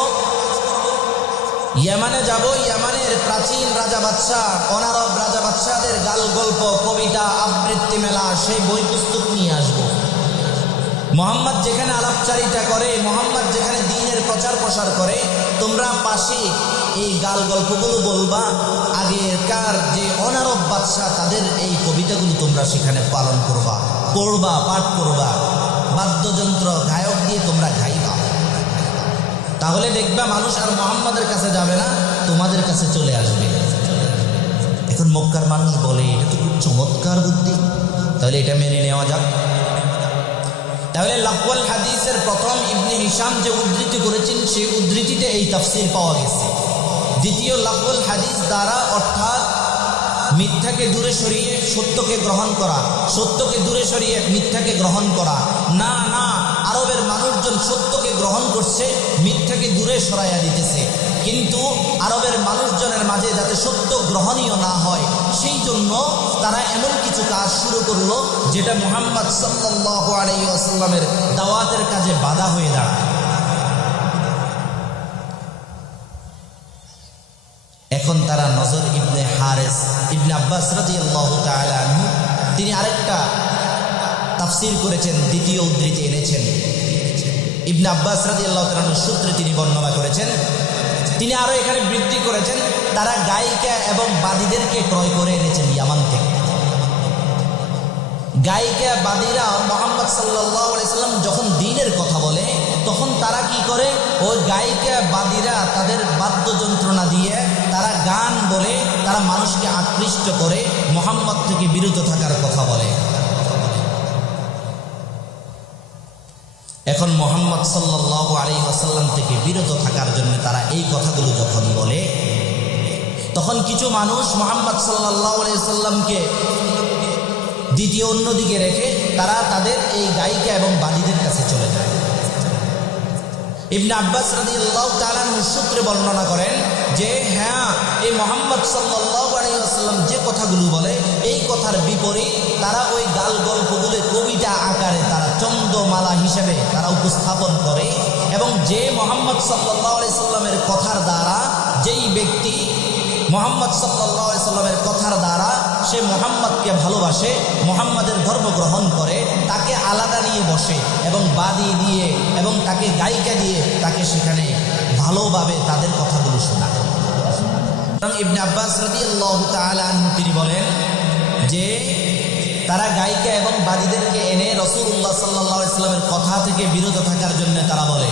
ইয়ামানে যাব, ইয়ামানের প্রাচীন রাজা বাদশাহ, অনারব রাজা বাদশাহদের গাল গল্প, কবিতা, আবৃত্তি মেলা, সেই বই পুস্তক নিয়ে আসবো। মুহাম্মদ যেখানে আলাপচারিতা করে, মুহাম্মদ যেখানে দ্বীনের প্রচার প্রসার করে, তোমরা পাশে এই গাল গল্পগুলো বলবা। আগেকার যে অনারব বাদশাহ তাদের এই কবিতাগুলো তোমরা সেখানে পালন করবা, পড়বা, পাঠ করবা, বাদ্যযন্ত্র গায়ক দিয়ে তোমরা গাইবা। তাহলে দেখবা মানুষ আর মুহাম্মদের কাছে যাবে না, তোমাদের কাছে চলে আসবে। এখন মক্কার মানুষ বলে, এটা তো খুব চমৎকার বুদ্ধি, তাহলে এটা মেনে নেওয়া যাক। তাহলে লাফওয়াল হাদিসের প্রথম ইবনে হিশাম যে উদ্ধৃতি করেছেন, সেই উদ্ধৃতিতে এই তাফসীর পাওয়া গেছে। দ্বিতীয় লাফওয়াল হাদিস দ্বারা অর্থাৎ মিথ্যাকে দূরে সরিয়ে সত্যকে গ্রহণ করা, সত্যকে দূরে সরিয়ে মিথ্যাকে গ্রহণ করা। না না, আরবের মানুষজন সত্যকে গ্রহণ করছে, মিথ্যাকে দূরে সরাইয়া দিতেছে। কিন্তু আরবের মানুষজনের মাঝে যাতে সত্য গ্রহণীয় না হয়, সেই জন্য তারা এমন কিছু কাজ শুরু করলো যেটা মুহাম্মদ সাল্লাল্লাহু আলাইহি ওয়াসাল্লামের দাওয়াতের কাজে বাধা হয়ে দাঁড়ায়। এখন তারা নজর ইবনে হারেস, ইবনে আব্বাস রাদিয়াল্লাহু তাআলা আনহু, তিনি আরেকটা তাফসীর করেছেন, দ্বিতীয় উদ্ধৃতি এনেছেন। ইবনে আব্বাস রাদিয়াল্লাহু তাআলার সূত্রে তিনি বর্ণনা করেছেন, তিনি আরো এখানে বৃদ্ধি করেছেন, তারা গায়িকা এবং বাদীদেরকে ক্রয় করে এনেছেন ইয়ামান থেকে। গায়িকা বাদীরা মুহাম্মদ সাল্লাল্লাহু আলাইহি সাল্লাম যখন দ্বীনের কথা বলে, তখন তারা কি করে, ওই গায়িকা বাদীরা তাদের বাদ্যযন্ত্রণা দিয়ে তারা গান বলে, তারা মানুষকে আকৃষ্ট করে মুহাম্মদ থেকে বিরত থাকার কথা বলে। এখন মুহাম্মদ সাল্লাল্লাহু আলাইহি ওয়াসাল্লাম থেকে বিরত থাকার জন্য তারা এই কথাগুলো যখন বলে, তখন কিছু মানুষ মুহাম্মদ সাল্লাল্লাহু আলাইহি ওয়াসাল্লামকে দ্বিতীয় অন্যদিকে রেখে তারা তাদের এই গায়িকা এবং বাদীদের কাছে চলে যায়। ইবনে আব্বাস রাদিয়াল্লাহু তাআলা আনহু সূত্রে বর্ণনা করেন যে হ্যাঁ, এই মুহাম্মদ সাল্লাল্লাহু আলাইহি ওয়াসাল্লাম যে কথাগুলো বলে, এই কথার বিপরীত তারা ওই গাল গল্পগুলো কবিতা আকারে তারা চন্দ্রমালা হিসেবে তারা উপস্থাপন করে। এবং যে মুহাম্মদ সাল্লাল্লাহু আলাইহি সাল্লামের কথার দ্বারা, যেই ব্যক্তি মুহাম্মদ সাল্লাল্লাহু আলাইহি সাল্লামের কথার দ্বারা সে মুহাম্মদকে ভালোবাসে, মুহাম্মদের ধর্ম গ্রহণ করে, তাকে আলাদা নিয়ে বসে এবং বাদী দিয়ে এবং তাকে গায়িকা দিয়ে তাকে সেখানে ভালোভাবে তাদের কথাগুলো শোনায়। ইবনে আব্বাস রাদিয়াল্লাহু তাআলা আনহু তিনি বলেন যে তারা গায়িকা এবং বাদীদেরকে এনে রাসূলুল্লাহ সাল্লাল্লাহু আলাইহি সাল্লামের কথা থেকে বিরত থাকার জন্য তারা বলে।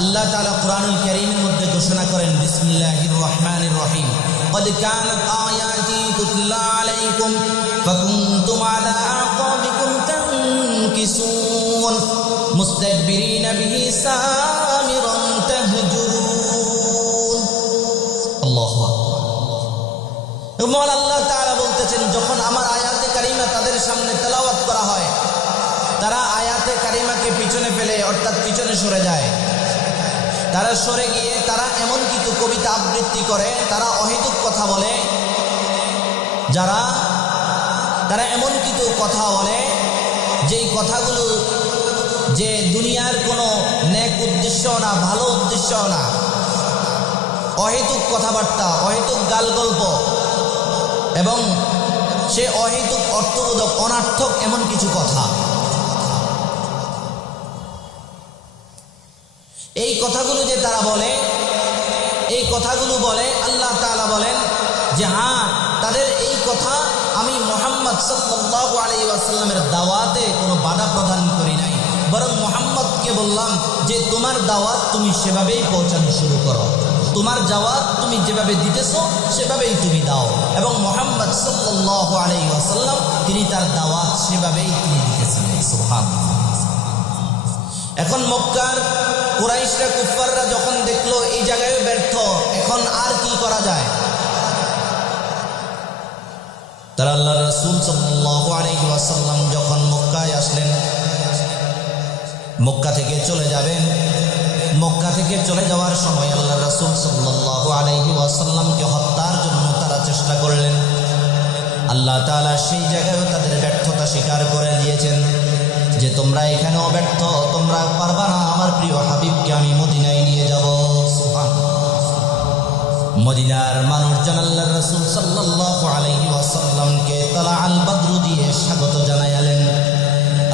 আল্লাহ তাআলা কুরআনুল কারীমের মধ্যে ঘোষণা করেন, বিসমিল্লাহির রহমানির রহিম, قد كانت آياتي تتلى عليكم فكنتم على أعقابكم تنكسون মুস্তাকবিরিনা বিহি সামিরান তাহজুরুন। আল্লাহু আকবার। মওলা আল্লাহ তাআলা বলতেছেন, যখন আমার আয়াতে কারিমা তাদের সামনে তেলাওয়াত করা হয়, তারা আয়াতে কারিমাকে পিছনে ফেলে, অর্থাৎ পিছনে সরে যায়। তারা সরে গিয়ে তারা এমন কিছু কবিতা আবৃত্তি করে, তারা অহেতুক কথা বলে, তারা এমন কিছু কথা বলে যেই কথাগুলো যে দুনিয়ার কোনো নেক উদ্দেশ্য না, ভালো উদ্দেশ্য না, অহেতুক কথাবার্তা, অহেতুক গালগল্প এবং সে অহেতুক অর্থবোধক অনার্থক এমন কিছু কথা। এই কথাগুলো যে তারা বলে, এই কথাগুলো বলে আল্লাহ তাআলা বলেন যে হ্যাঁ, তাদের এই কথা আমি মুহাম্মদ সাল্লাল্লাহু আলাইহি ওয়াসাল্লামের দাওয়াতে কোনো বাধা প্রদান করি নাই, বরং মুহাম্মদকে বললাম যে তোমার দাওয়াত তুমি সেভাবেই পৌঁছানো শুরু করো, তোমার দাওয়াত তুমি যেভাবে দিতেছো সেভাবেই তুমি দাও। এবং মুহাম্মদ সাল্লাল্লাহু আলাইহি ওয়াসাল্লাম তিনি তার দাওয়াত সেভাবেই তিনি দিতেছেন। সুবহানাল্লাহ। এখন মক্কার কুরাইশরা, কুফাররা যখন দেখলো এই জায়গায় ব্যর্থ, এখন আর কি করা যায়, তারা আল্লাহর রাসূল সাল্লাল্লাহু আলাইহি ওয়াসাল্লাম যখন মক্কায় আসলেন, মক্কা থেকে চলে যাবেন, মক্কা থেকে চলে যাওয়ার সময় আল্লাহর রাসূল সাল্লাল্লাহু আলাইহি ওয়াসাল্লামকে হত্যার জন্য তারা চেষ্টা করলেন। আল্লাহ তাআলা সেই জায়গায়ও তাদের ব্যর্থতা স্বীকার করে দিয়েছেন যে তোমরা এখানেও ব্যর্থ, তোমরা পারবা না আমার প্রিয় হাবিবকে আমি মদিনায় নিয়ে যাব। সুবহানাল্লাহ। মদিনার মানুষজন আল্লাহর রাসূল সাল্লাল্লাহু আলাইহি ওয়াসাল্লামকে তালাআল বদরু দিয়ে স্বাগত জানাইলেন।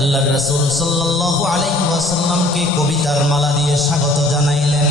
আল্লাহর রাসূল সাল্লাল্লাহু আলাইহি ওয়াসাল্লামকে কবিতার মালা দিয়ে স্বাগত জানাইলেন।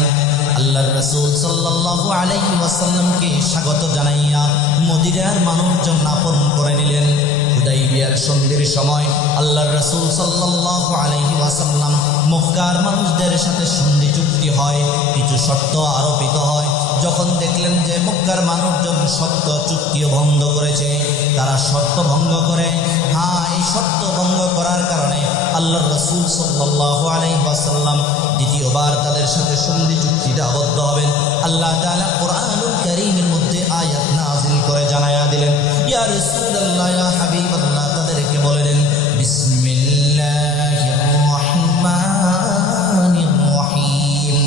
আল্লাহর রাসূল সাল্লাল্লাহু আলাইহি ওয়াসাল্লামকে স্বাগত জানাইয়া মদিনার মানুষজন আপন করে নিলেন। হুদাইবিয়ার সন্ধির সময় আল্লাহর রাসূল সাল্লাল্লাহু আলাইহি ওয়াসাল্লাম মক্কার মানুষদের সাথে সন্ধি চুক্তি হয়, কিছু শর্ত আরোপিত হয়। যখন দেখলেন যে মক্কার মানুষজন শর্ত চুক্তিও ভঙ্গ করেছে, তারা শর্ত ভঙ্গ করে, হ্যাঁ এই শর্ত ভঙ্গ করার কারণে আল্লাহর রাসূল সাল্লাল্লাহু আলাইহি ওয়াসাল্লাম দ্বিতীয়বার তাদের সাথে সন্ধি চুক্তিতে আবদ্ধ হবেন। আল্লাহ তাআলা কোরআনুল কারীমের মধ্যে আয়াত নাযিল করে জানায়া দিলেন, ইয়া রাসূলুল্লাহ, ইয়া হাবিবাল্লাহ, তাদেরকে বলে দেন বিসমিল্লাহির রহমানির রহিম,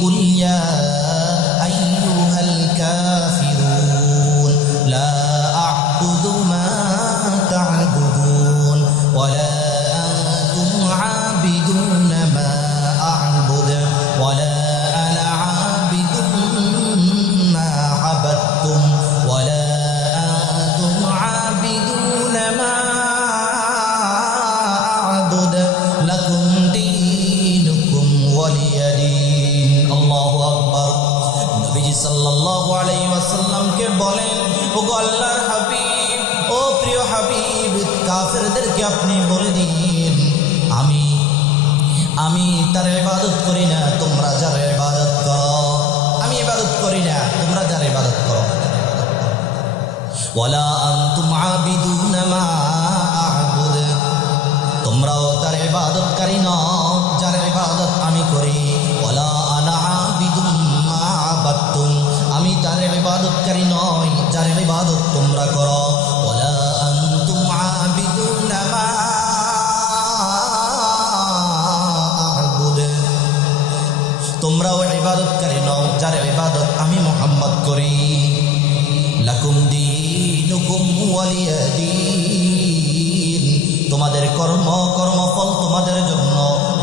কুল ইয়া আইয়ুহাল কাফিরুন লা আ'বুদু মা তা'বুদুন ওয়া লা আনতুম আ'বিদুন মা আ'বুদু ওয়া লা আনা আ'বিদুন মা আ'বাদতুম ওয়া লা আনতুম আ'বিদুন মা আ'বুদু লাকুম দীনুকুম ওয়ালিয়া দীন। আল্লাহু আকবার। নবীজি সাল্লাল্লাহু আলাইহি ওয়াসাল্লামকে বলেন, ও আল্লাহর হাবিব, ও প্রিয় হাবিব, কাফেরদেরকে আপনি বলে দিন আমি তার ইবাদত করি না, তোমরা যার ইবাদত করো। আমি ইবাদত করি না, তোমরা যার ইবাদত করো। ওয়ালা আনতুম আবিদুনা মা আ'বুদ, তোমরাও তার ইবাদতকারী নও যার ইবাদত আমি করি। ওয়ালা আনা আবিদুম মা আ'বাদতুম, আমি তার ইবাদতকারী নই যার ইবাদত তোমরা করো। ওয়ালা আনতুম আবিদুনা মা আ'বুদ, তোমরাও ইবাদতকারী নও যার ইবাদত আমি মুহাম্মদ করি। লাকুম দীনুকুম ওয়ালিয়া দীন, তোমাদের কর্মফল তোমাদের জন্য,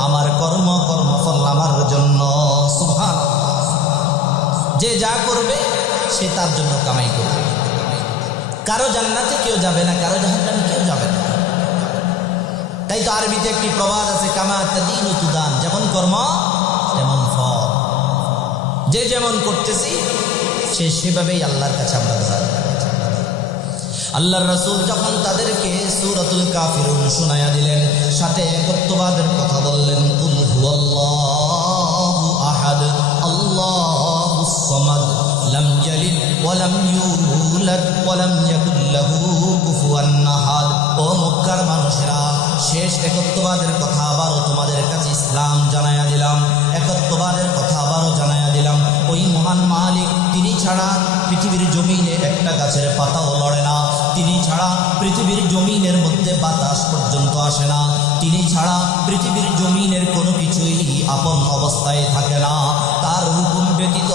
আমার কর্মফল আমার জন্য। সুবহানাল্লাহ। যে যা করবে সে তার জন্য কামাই করবে। কারো জান্নাতে কেউ যাবে না, কারো জাহান্নামে কেউ যাবে না। তাই তো আরবিতে একটি প্রবাদ আছে, কামা তাদিনু তুদান, যেমন কর্ম তেমন ফল। যে যেমন করতেছি সে সেভাবেই আল্লাহর কাছে আমরা ধরা। আল্লাহর রাসূল যখন তাদেরকে সূরাতুল কাফিরুন শোনায়া দিলেন, সাথে একত্ববাদের কথা বললেন, কুল হুয়াল্লাহু আহাদ আল্লাহুস সামাদ লাম ইয়ালিদ ওয়া লাম ইউলাদ ওয়া লাম ইয়াকুল লাহু কুফুয়ান আহাদ। ও মক্কার মানুষেরা, শেষ একত্ববাদের কথা আবারও তোমাদের কাছে ইসলাম ছাড়া পৃথিবীর জমিনে একটা গাছের পাতাও লড়ে না, তিনি ছাড়া পৃথিবীর জমিনের মধ্যে বাতাস পর্যন্ত আসে না, তিনি ছাড়া পৃথিবীর জমিনের কোনো কিছুই আপন অবস্থায় থাকে না, তার হুকুম ব্যতীত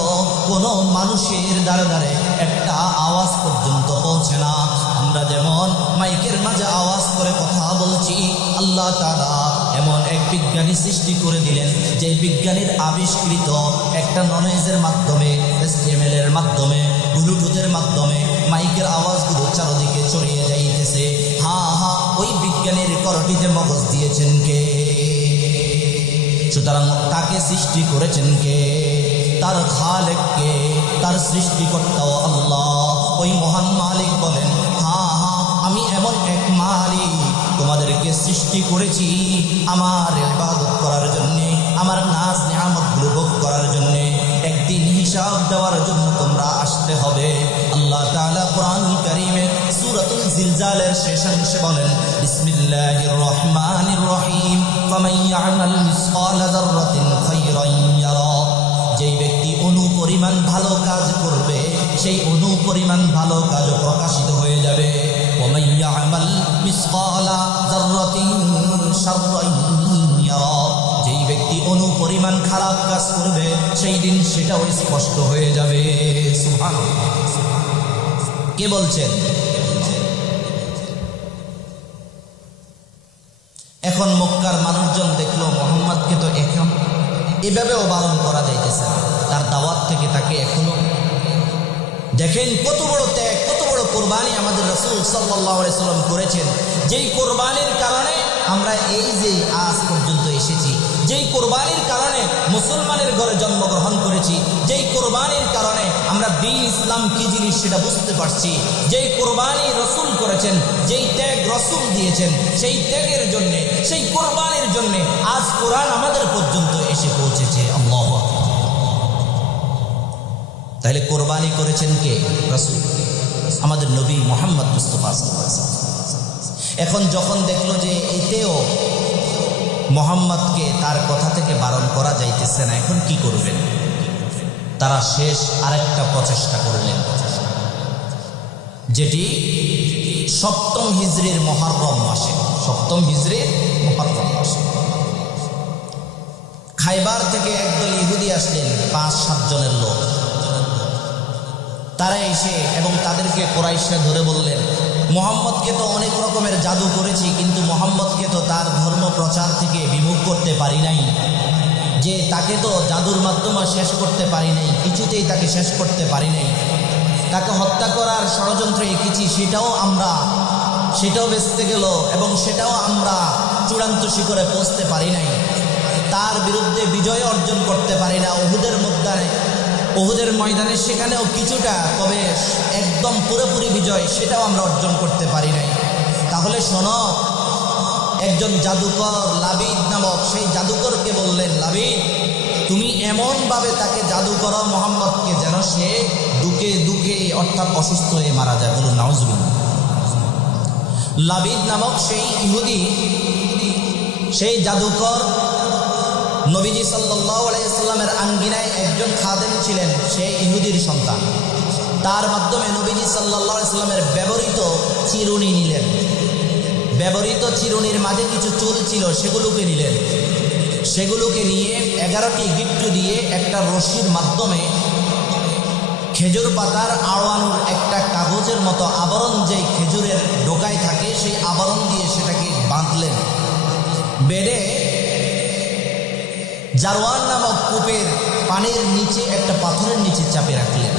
কোনো মানুষের দ্বারে দ্বারে একটা আওয়াজ পর্যন্ত পৌঁছে না। আমরা যেমন মাইকের মাঝে আওয়াজ করে কথা বলছি, আল্লাহ তাআলা এমন এক বিজ্ঞানী সৃষ্টি করে দিলেন, যে বিজ্ঞানীর আবিষ্কৃত একটা নয়েজের মাধ্যমে, STML এর মাধ্যমে, ব্লুটুথের মাধ্যমে মাইকের আওয়াজগুলো চারদিকে ছড়িয়ে যাইতেছে। ওই বিজ্ঞানীর করটিতে মগজ দিয়েছেন কে? সুতরাং তাকে সৃষ্টি করেছেন কে? তার খালেক কে? তার সৃষ্টিকর্তাও আল্লাহ। ওই মহান মালিক বলেন, আমি এমন এক মালিক তোমাদেরকে সৃষ্টি করেছি আমার ইবাদত করার জন্যে, আমার নাজ নিয়ামতগুলো ভোগ করার জন্যে। একদিন হিসাব দেওয়ার জন্য তোমরা আসতে হবে। আল্লাহ তাআলা কুরআনুল কারীমে সূরাতুল জিলজালের শেষাংশে বলেন, বিসমিল্লাহির রহমানির রহিম, ফামান ইয়ামাল মিসকালা যাররাতিন খায়রান ইয়ারা। যেই ব্যক্তি অনুপরিমাণ ভালো কাজ করবে, সেই অনুপরিমাণ ভালো কাজ প্রকাশিত হয়ে যাবে। ومن يعمل مثقال ذرة شرا يرى। যেই ব্যক্তি অনুপরিমাণ খারাপ কাজ করবে, সেই দিন সেটাও স্পষ্ট হয়ে যাবে। সুবহানাল্লাহ। কে বলছেন? এখন মক্কার মানুষজন দেখলো মুহাম্মদকে তো এখন এভাবেও বারণ করা যাইতেছে না, তার দাওয়াত থেকে তাকে এখনো দেখেন কত বড় ত্যাগ, কত বড় কোরবানি আমাদের রাসূল সাল্লাল্লাহু আলাইহি সাল্লাম করেছেন। যেই কোরবানির কারণে আমরা এই যে আজ পর্যন্ত এসেছি, যেই কোরবানির কারণে মুসলমানের ঘরে জন্মগ্রহণ করেছি, যেই কোরবানির কারণে আমরা দ্বীন ইসলাম কি জিনিস সেটা বুঝতে পারছি, যেই কোরবানি রাসূল করেছেন, যেই ত্যাগ রাসূল দিয়েছেন, সেই ত্যাগের জন্য, সেই কোরবানির জন্য আজ কোরআন আমাদের পর্যন্ত এসে পৌঁছেছে। আল্লাহু আকবার। তাহলে কোরবানি করেছেন কে? রাসূল, আমাদের নবী মুহাম্মদ মুস্তাফা সাল্লাল্লাহু আলাইহি ওয়াসাল্লাম। এখন যখন দেখলো যে এতেও মুহাম্মদকে তার কথা থেকে বারণ করা যাইতেছে না, এখন কি করবেন? তারা শেষ আরেকটা প্রচেষ্টা করলেন, যেটি সপ্তম হিজরির মুহররম মাসে, সপ্তম হিজরির মুহররম মাসে খাইবার থেকে একদল ইহুদি আসলেন, 5-7 জনের লোক। তারা এসে এবং তাদেরকে কুরাইশরা ধরে বললেন, মুহাম্মদকে তো অনেক রকমের জাদু করেছি, কিন্তু মুহাম্মদকে তো তার ধর্ম প্রচার থেকে বিমুখ করতে পারি নাই, যে তাকে তো জাদুর মাধ্যমে শেষ করতে পারি নাই, কিছুতেই তাকে শেষ করতে পারি নাই, তাকে হত্যা করার ষড়যন্ত্র এঁকেছি, সেটাও বেঁচতে গেল এবং সেটাও আমরা চূড়ান্ত শিখরে পৌঁছতে পারি নাই, তার বিরুদ্ধে বিজয় অর্জন করতে পারি না। উহুদের ময়দানে সেখানেও কিছুটা, তবে একদম পুরোপুরি বিজয় সেটাও আমরা অর্জন করতে পারি নাই। তাহলে শোনো, একজন জাদুকর লাবিদ নামক সেই জাদুকরকে বললেন, লাবিদ তুমি এমনভাবে তাকে জাদু করো মুহাম্মদকে, যেন সে দুঃখে অর্থাৎ অসুস্থ হয়ে মারা যায়। বলুন নাউজুবিল্লাহ। লাবিদ নামক সেই ইহুদি, সেই জাদুকর নবীজি সাল্লাল্লাহু আলাইহি ওয়াসাল্লামের আঙ্গিনায় একজন খাদেম ছিলেন, সেই ইহুদির সন্তান। তার মাধ্যমে নবীজি সাল্লাল্লাহু আলাইহি ওয়াসাল্লামের ব্যবহৃত চিরুনি নিলেন। ব্যবহৃত চিরুনির মাঝে কিছু চুল ছিল, সেগুলোকে নিলেন। সেগুলোকে নিয়ে 11টি গিট্টু দিয়ে একটা রশির মাধ্যমে খেজুর পাতার আড়ানোর একটা কাগজের মতো আবরণ, যে খেজুরের ডোকায় থাকে, সেই আবরণ দিয়ে সেটাকে বাঁধলেন। বেড়ে জারওয়ান নামক কূপের পানির নিচে একটা পাথরের নিচে চাপে রাখলেন।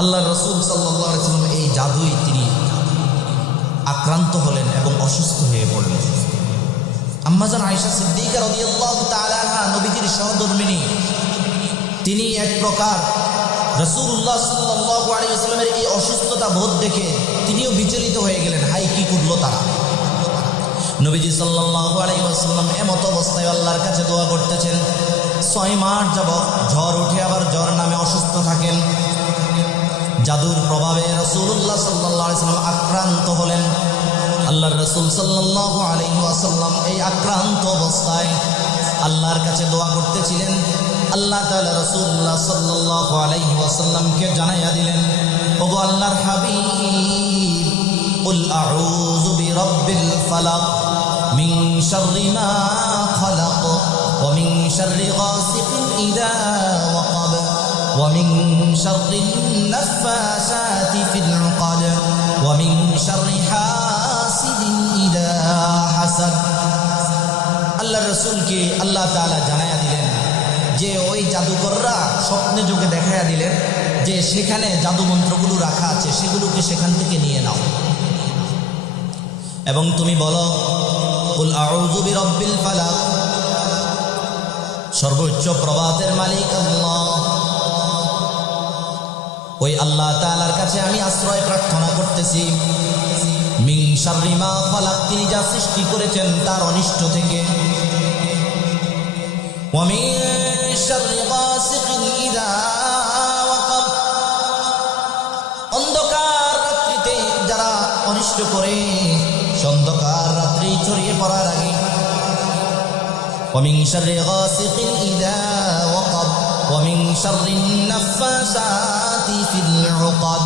আল্লাহ রাসূল সাল্লাল্লাহু আলাইহি ওয়াসাল্লাম এই জাদুই তিনি আক্রান্ত হলেন এবং অসুস্থ হয়ে পড়লেন। আম্মাজান আয়েশা সিদ্দিকা রাদিয়াল্লাহু তাআলা আনহা, নবীজির সহধর্মিণী, তিনি এক প্রকার রাসূলুল্লাহ সাল্লাল্লাহু আলাইহি ওয়াসাল্লামের এই অসুস্থতা বোধ দেখে তিনিও বিচলিত হয়ে গেলেন। হাই, কি করলো তারা? নবীজি সাল্লাল্লাহু আলাইহি ওয়াসাল্লাম এমত অবস্থায় আল্লাহর কাছে দোয়া করতেছেন। 6 মাস যাবত জ্বর উঠে আবার জ্বর নামে অসুস্থ থাকেন। জাদুর প্রভাবে রাসূলুল্লাহ সাল্লাল্লাহু আলাইহি ওয়াসাল্লাম আক্রান্ত হলেন। আল্লাহর রাসূল সাল্লাল্লাহু আলাইহি ওয়াসাল্লাম এই আক্রান্ত অবস্থায় আল্লাহর কাছে দোয়া করতেছিলেন, আল্লাহ তাআলা রাসূলুল্লাহ সাল্লাল্লাহু আলাইহি ওয়াসাল্লামকে জানাইয়া দিলেন, ওগো আল্লাহর হাবিব, কুল আউযু বিরাব্বিল ফালাক মিন শাররি মা খালাক ওয়া মিন শাররি গাসিকিন ইযা ওয়াকাব ওয়া মিন শাররিন নাফাসাতি ফিল উকাদ ওয়া মিন শাররি হাসিদিন ইযা হাসাদ। আল্লাহর রাসূলকে আল্লাহ তাআলা জানাইয়া দিলেন যে ওই জাদুকররা স্বপ্নে যোগে দেখাইয়া দিলেন যে সেখানে জাদু মন্ত্রগুলো রাখা আছে, সেগুলোকে সেখান থেকে নিয়ে নাও এবং তুমি বলো, কুল আউযু বিরাব্বিল ফালাক, সর্বোচ্চ প্রভাতের মালিক আল্লাহ, ওই আল্লাহ তাআলার কাছে আমি আশ্রয় প্রার্থনা করতেছি মিন শাররি মা খালাক, তিনি যা সৃষ্টি করেছেন তার অনিষ্ট থেকে, ওয়া মিন শাররি গাসিকিন ইযা ওয়াকাব, অন্ধকার রাত্রিতে যারা অনিষ্ট করে, অন্ধকার রাত্রি ছড়িয়ে পড়ার আগে, ওয়া মিন শাররি গাসিকিন ইযা ওয়াকাব ওয়া মিন শাররিন নাফাসাতি ফিল উকাদ।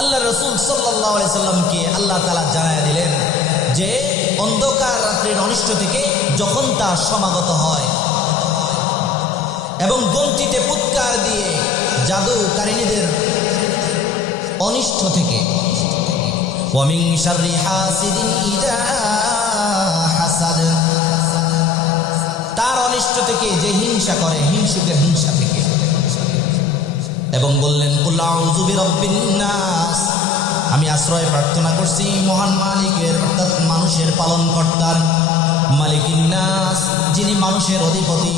আল্লাহ রাসূল সাল্লাল্লাহু আলাইহি সাল্লামকে আল্লাহ তাআলা জানায়া দিলেন যে অন্ধকার রাত্রির অনিষ্ট থেকে যখন তা সমাগত হয় এবং গন্তিতে ফুৎকার দিয়ে জাদুকারিনীদের অনিষ্ট থেকে, ওয়া মিন শাররি হাসিদিন ইযা হাসাদ, তার অনিষ্ট থেকে যে হিংসা করে, হিংসুকের হিংসা থেকে, এবং বললেন কুল আউযু বিরাব্বিন নাস, আমি আশ্রয় প্রার্থনা করছি মহান মালিকের অর্থাৎ মানুষের পালনকর্তার, মালিকিন নাস যিনি মানুষের অধিপতি,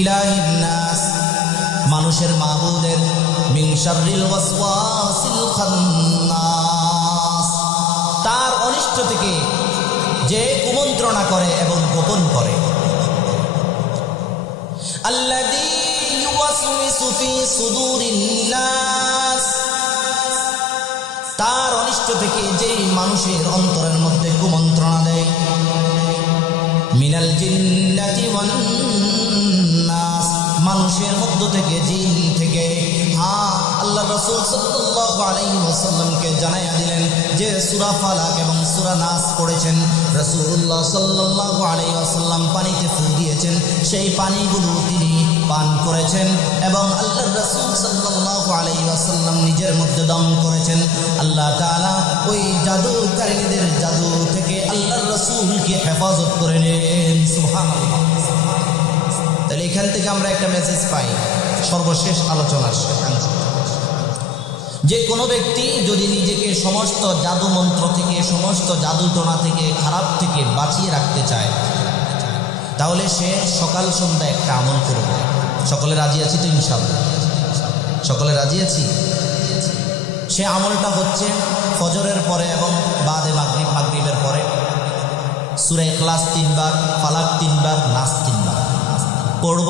ইলাহিন নাস মানুষের মাবুদের, মিন শাররিল ওয়াসওয়াসিল খান্নাস, তার অনিষ্ট থেকে যে কুমন্ত্রণা করে এবং গোপন করে, আল্লাযী ইউওয়াসওয়িসু ফি সুদুরিন নাস, তার অনিষ্ট থেকে যে মানুষের অন্তরের মধ্যে কুমন্ত্রণা দেয়, মিনাল জিন্নাতি ওয়ান নাস, মানুষের মধ্য থেকে, জিন থেকে। হ্যাঁ, আল্লাহ রাসূল সাল্লাল্লাহু আলাইহি ওয়াসাল্লামকে জানাইয়া দিলেন যে সূরা ফালাক এবং সূরা নাস পড়েছেন, রাসূলুল্লাহ সাল্লাল্লাহু আলাইহি ওয়াসাল্লাম পানিতে ফু দিয়েছেন, সেই পানিগুলো তিনি পান করেছেন এবং আল্লাহ রাসূল সাল্লাল্লাহু আলাইহি ওয়াসাল্লাম নিজের মধ্যে দম করেছেন। আল্লাহ তাআলা ওই জাদুকারীদের জাদু থেকে আল্লাহর রাসূলকে হেফাজত করে নেন। সুবহানাল্লাহ। তাহলে এখান থেকে আমরা একটা মেসেজ পাই, সর্বশেষ আলোচনার শেষাংশ, যে কোনো ব্যক্তি যদি নিজেকে সমস্ত জাদু মন্ত্র থেকে, সমস্ত জাদুটোনা থেকে, খারাপ থেকে বাঁচিয়ে রাখতে চায়, তাহলে সে সকাল সন্ধ্যা একটা আমল করবে। সকলে রাজি আছি তো ইনশাআল্লাহ? সকলে রাজি আছি? সে আমলটা হচ্ছে ফজরের পরে এবং বাদে মাগরিব, মাগরিবের পরে সূরা ইখলাস 3 বার, ফালাক 3 বার, নাস 3 বার পড়ব।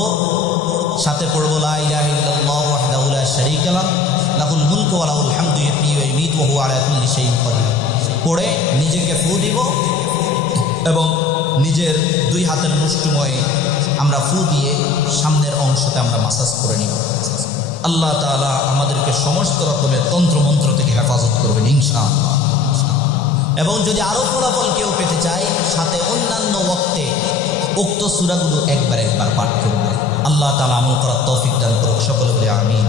সাথে পড়ব লা ইলাহা ইল্লাল্লাহু ওয়াহদাহু লা শারীকা লাহু লাহুল মুলকু ওয়া লাহুল হামদু ইহয়ি ওয়া ইউমীতু ওয়া হুয়া আলা কুল্লি শাইইন কাদির। পড়ে নিজেকে ফু দিব এবং নিজের 2 হাতের মুষ্টিময় আমরা ফু দিয়ে সামনের অংশতে আমরা মাসাজ করে নিব। আল্লাহ তাআলা আমাদেরকে সমস্ত রকমের তন্ত্রমন্ত্র থেকে হেফাজত করবেন ইনশাআল্লাহ। এবং যদি আরও ফলাফল কেউ পেতে চায়, সাথে অন্যান্য ওয়াক্তে উক্ত সূরাগুলো একবার পাঠ করবে। আল্লাহ তাআলা আমল করার তৌফিক দান করুক, সকলে বলে আমিন।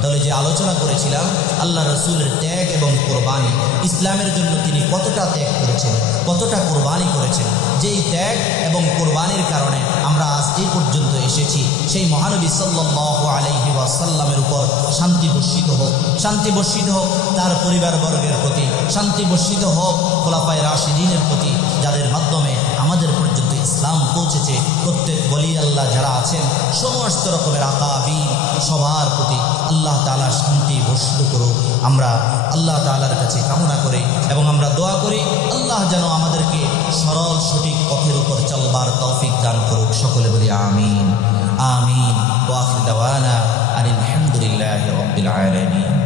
তাহলে যে আলোচনা করেছিলাম আল্লাহ রাসূলের ত্যাগ এবং কোরবানি, ইসলামের জন্য তিনি কতটা ত্যাগ করেছেন, কতটা কোরবানি করেছেন, যেই ত্যাগ এবং কোরবানির কারণে আমরা আজ এই পর্যন্ত এসেছি। সেই মহানবী সাল্লাল্লাহু আলাইহি ওয়াসাল্লামের উপর শান্তি বর্ষিত হোক, শান্তি বর্ষিত হোক তার পরিবারবর্গের প্রতি, শান্তি বর্ষিত হোক খোলাফায়ে রাশিদিনের প্রতি, যাদের মাধ্যমে আমাদের পর্যন্ত ইসলাম পৌঁছেছে। প্রত্যেক ওলি আল্লাহ যারা আছেন, সমস্ত রকমের আকাবির সবার প্রতি আল্লাহ তাআলা শান্তি বর্ষিত করুক। আমরা আল্লাহ তাআলার কাছে কামনা করি এবং আমরা দোয়া করি আল্লাহ যেন আমাদেরকে সরল সঠিক পথের উপর চলবার তৌফিক দান করুক। সকলে বলি আমিন আমিন। ওয়া আখিরু দাওয়ানা আনিল হামদুলিল্লাহি রাব্বিল আলামিন।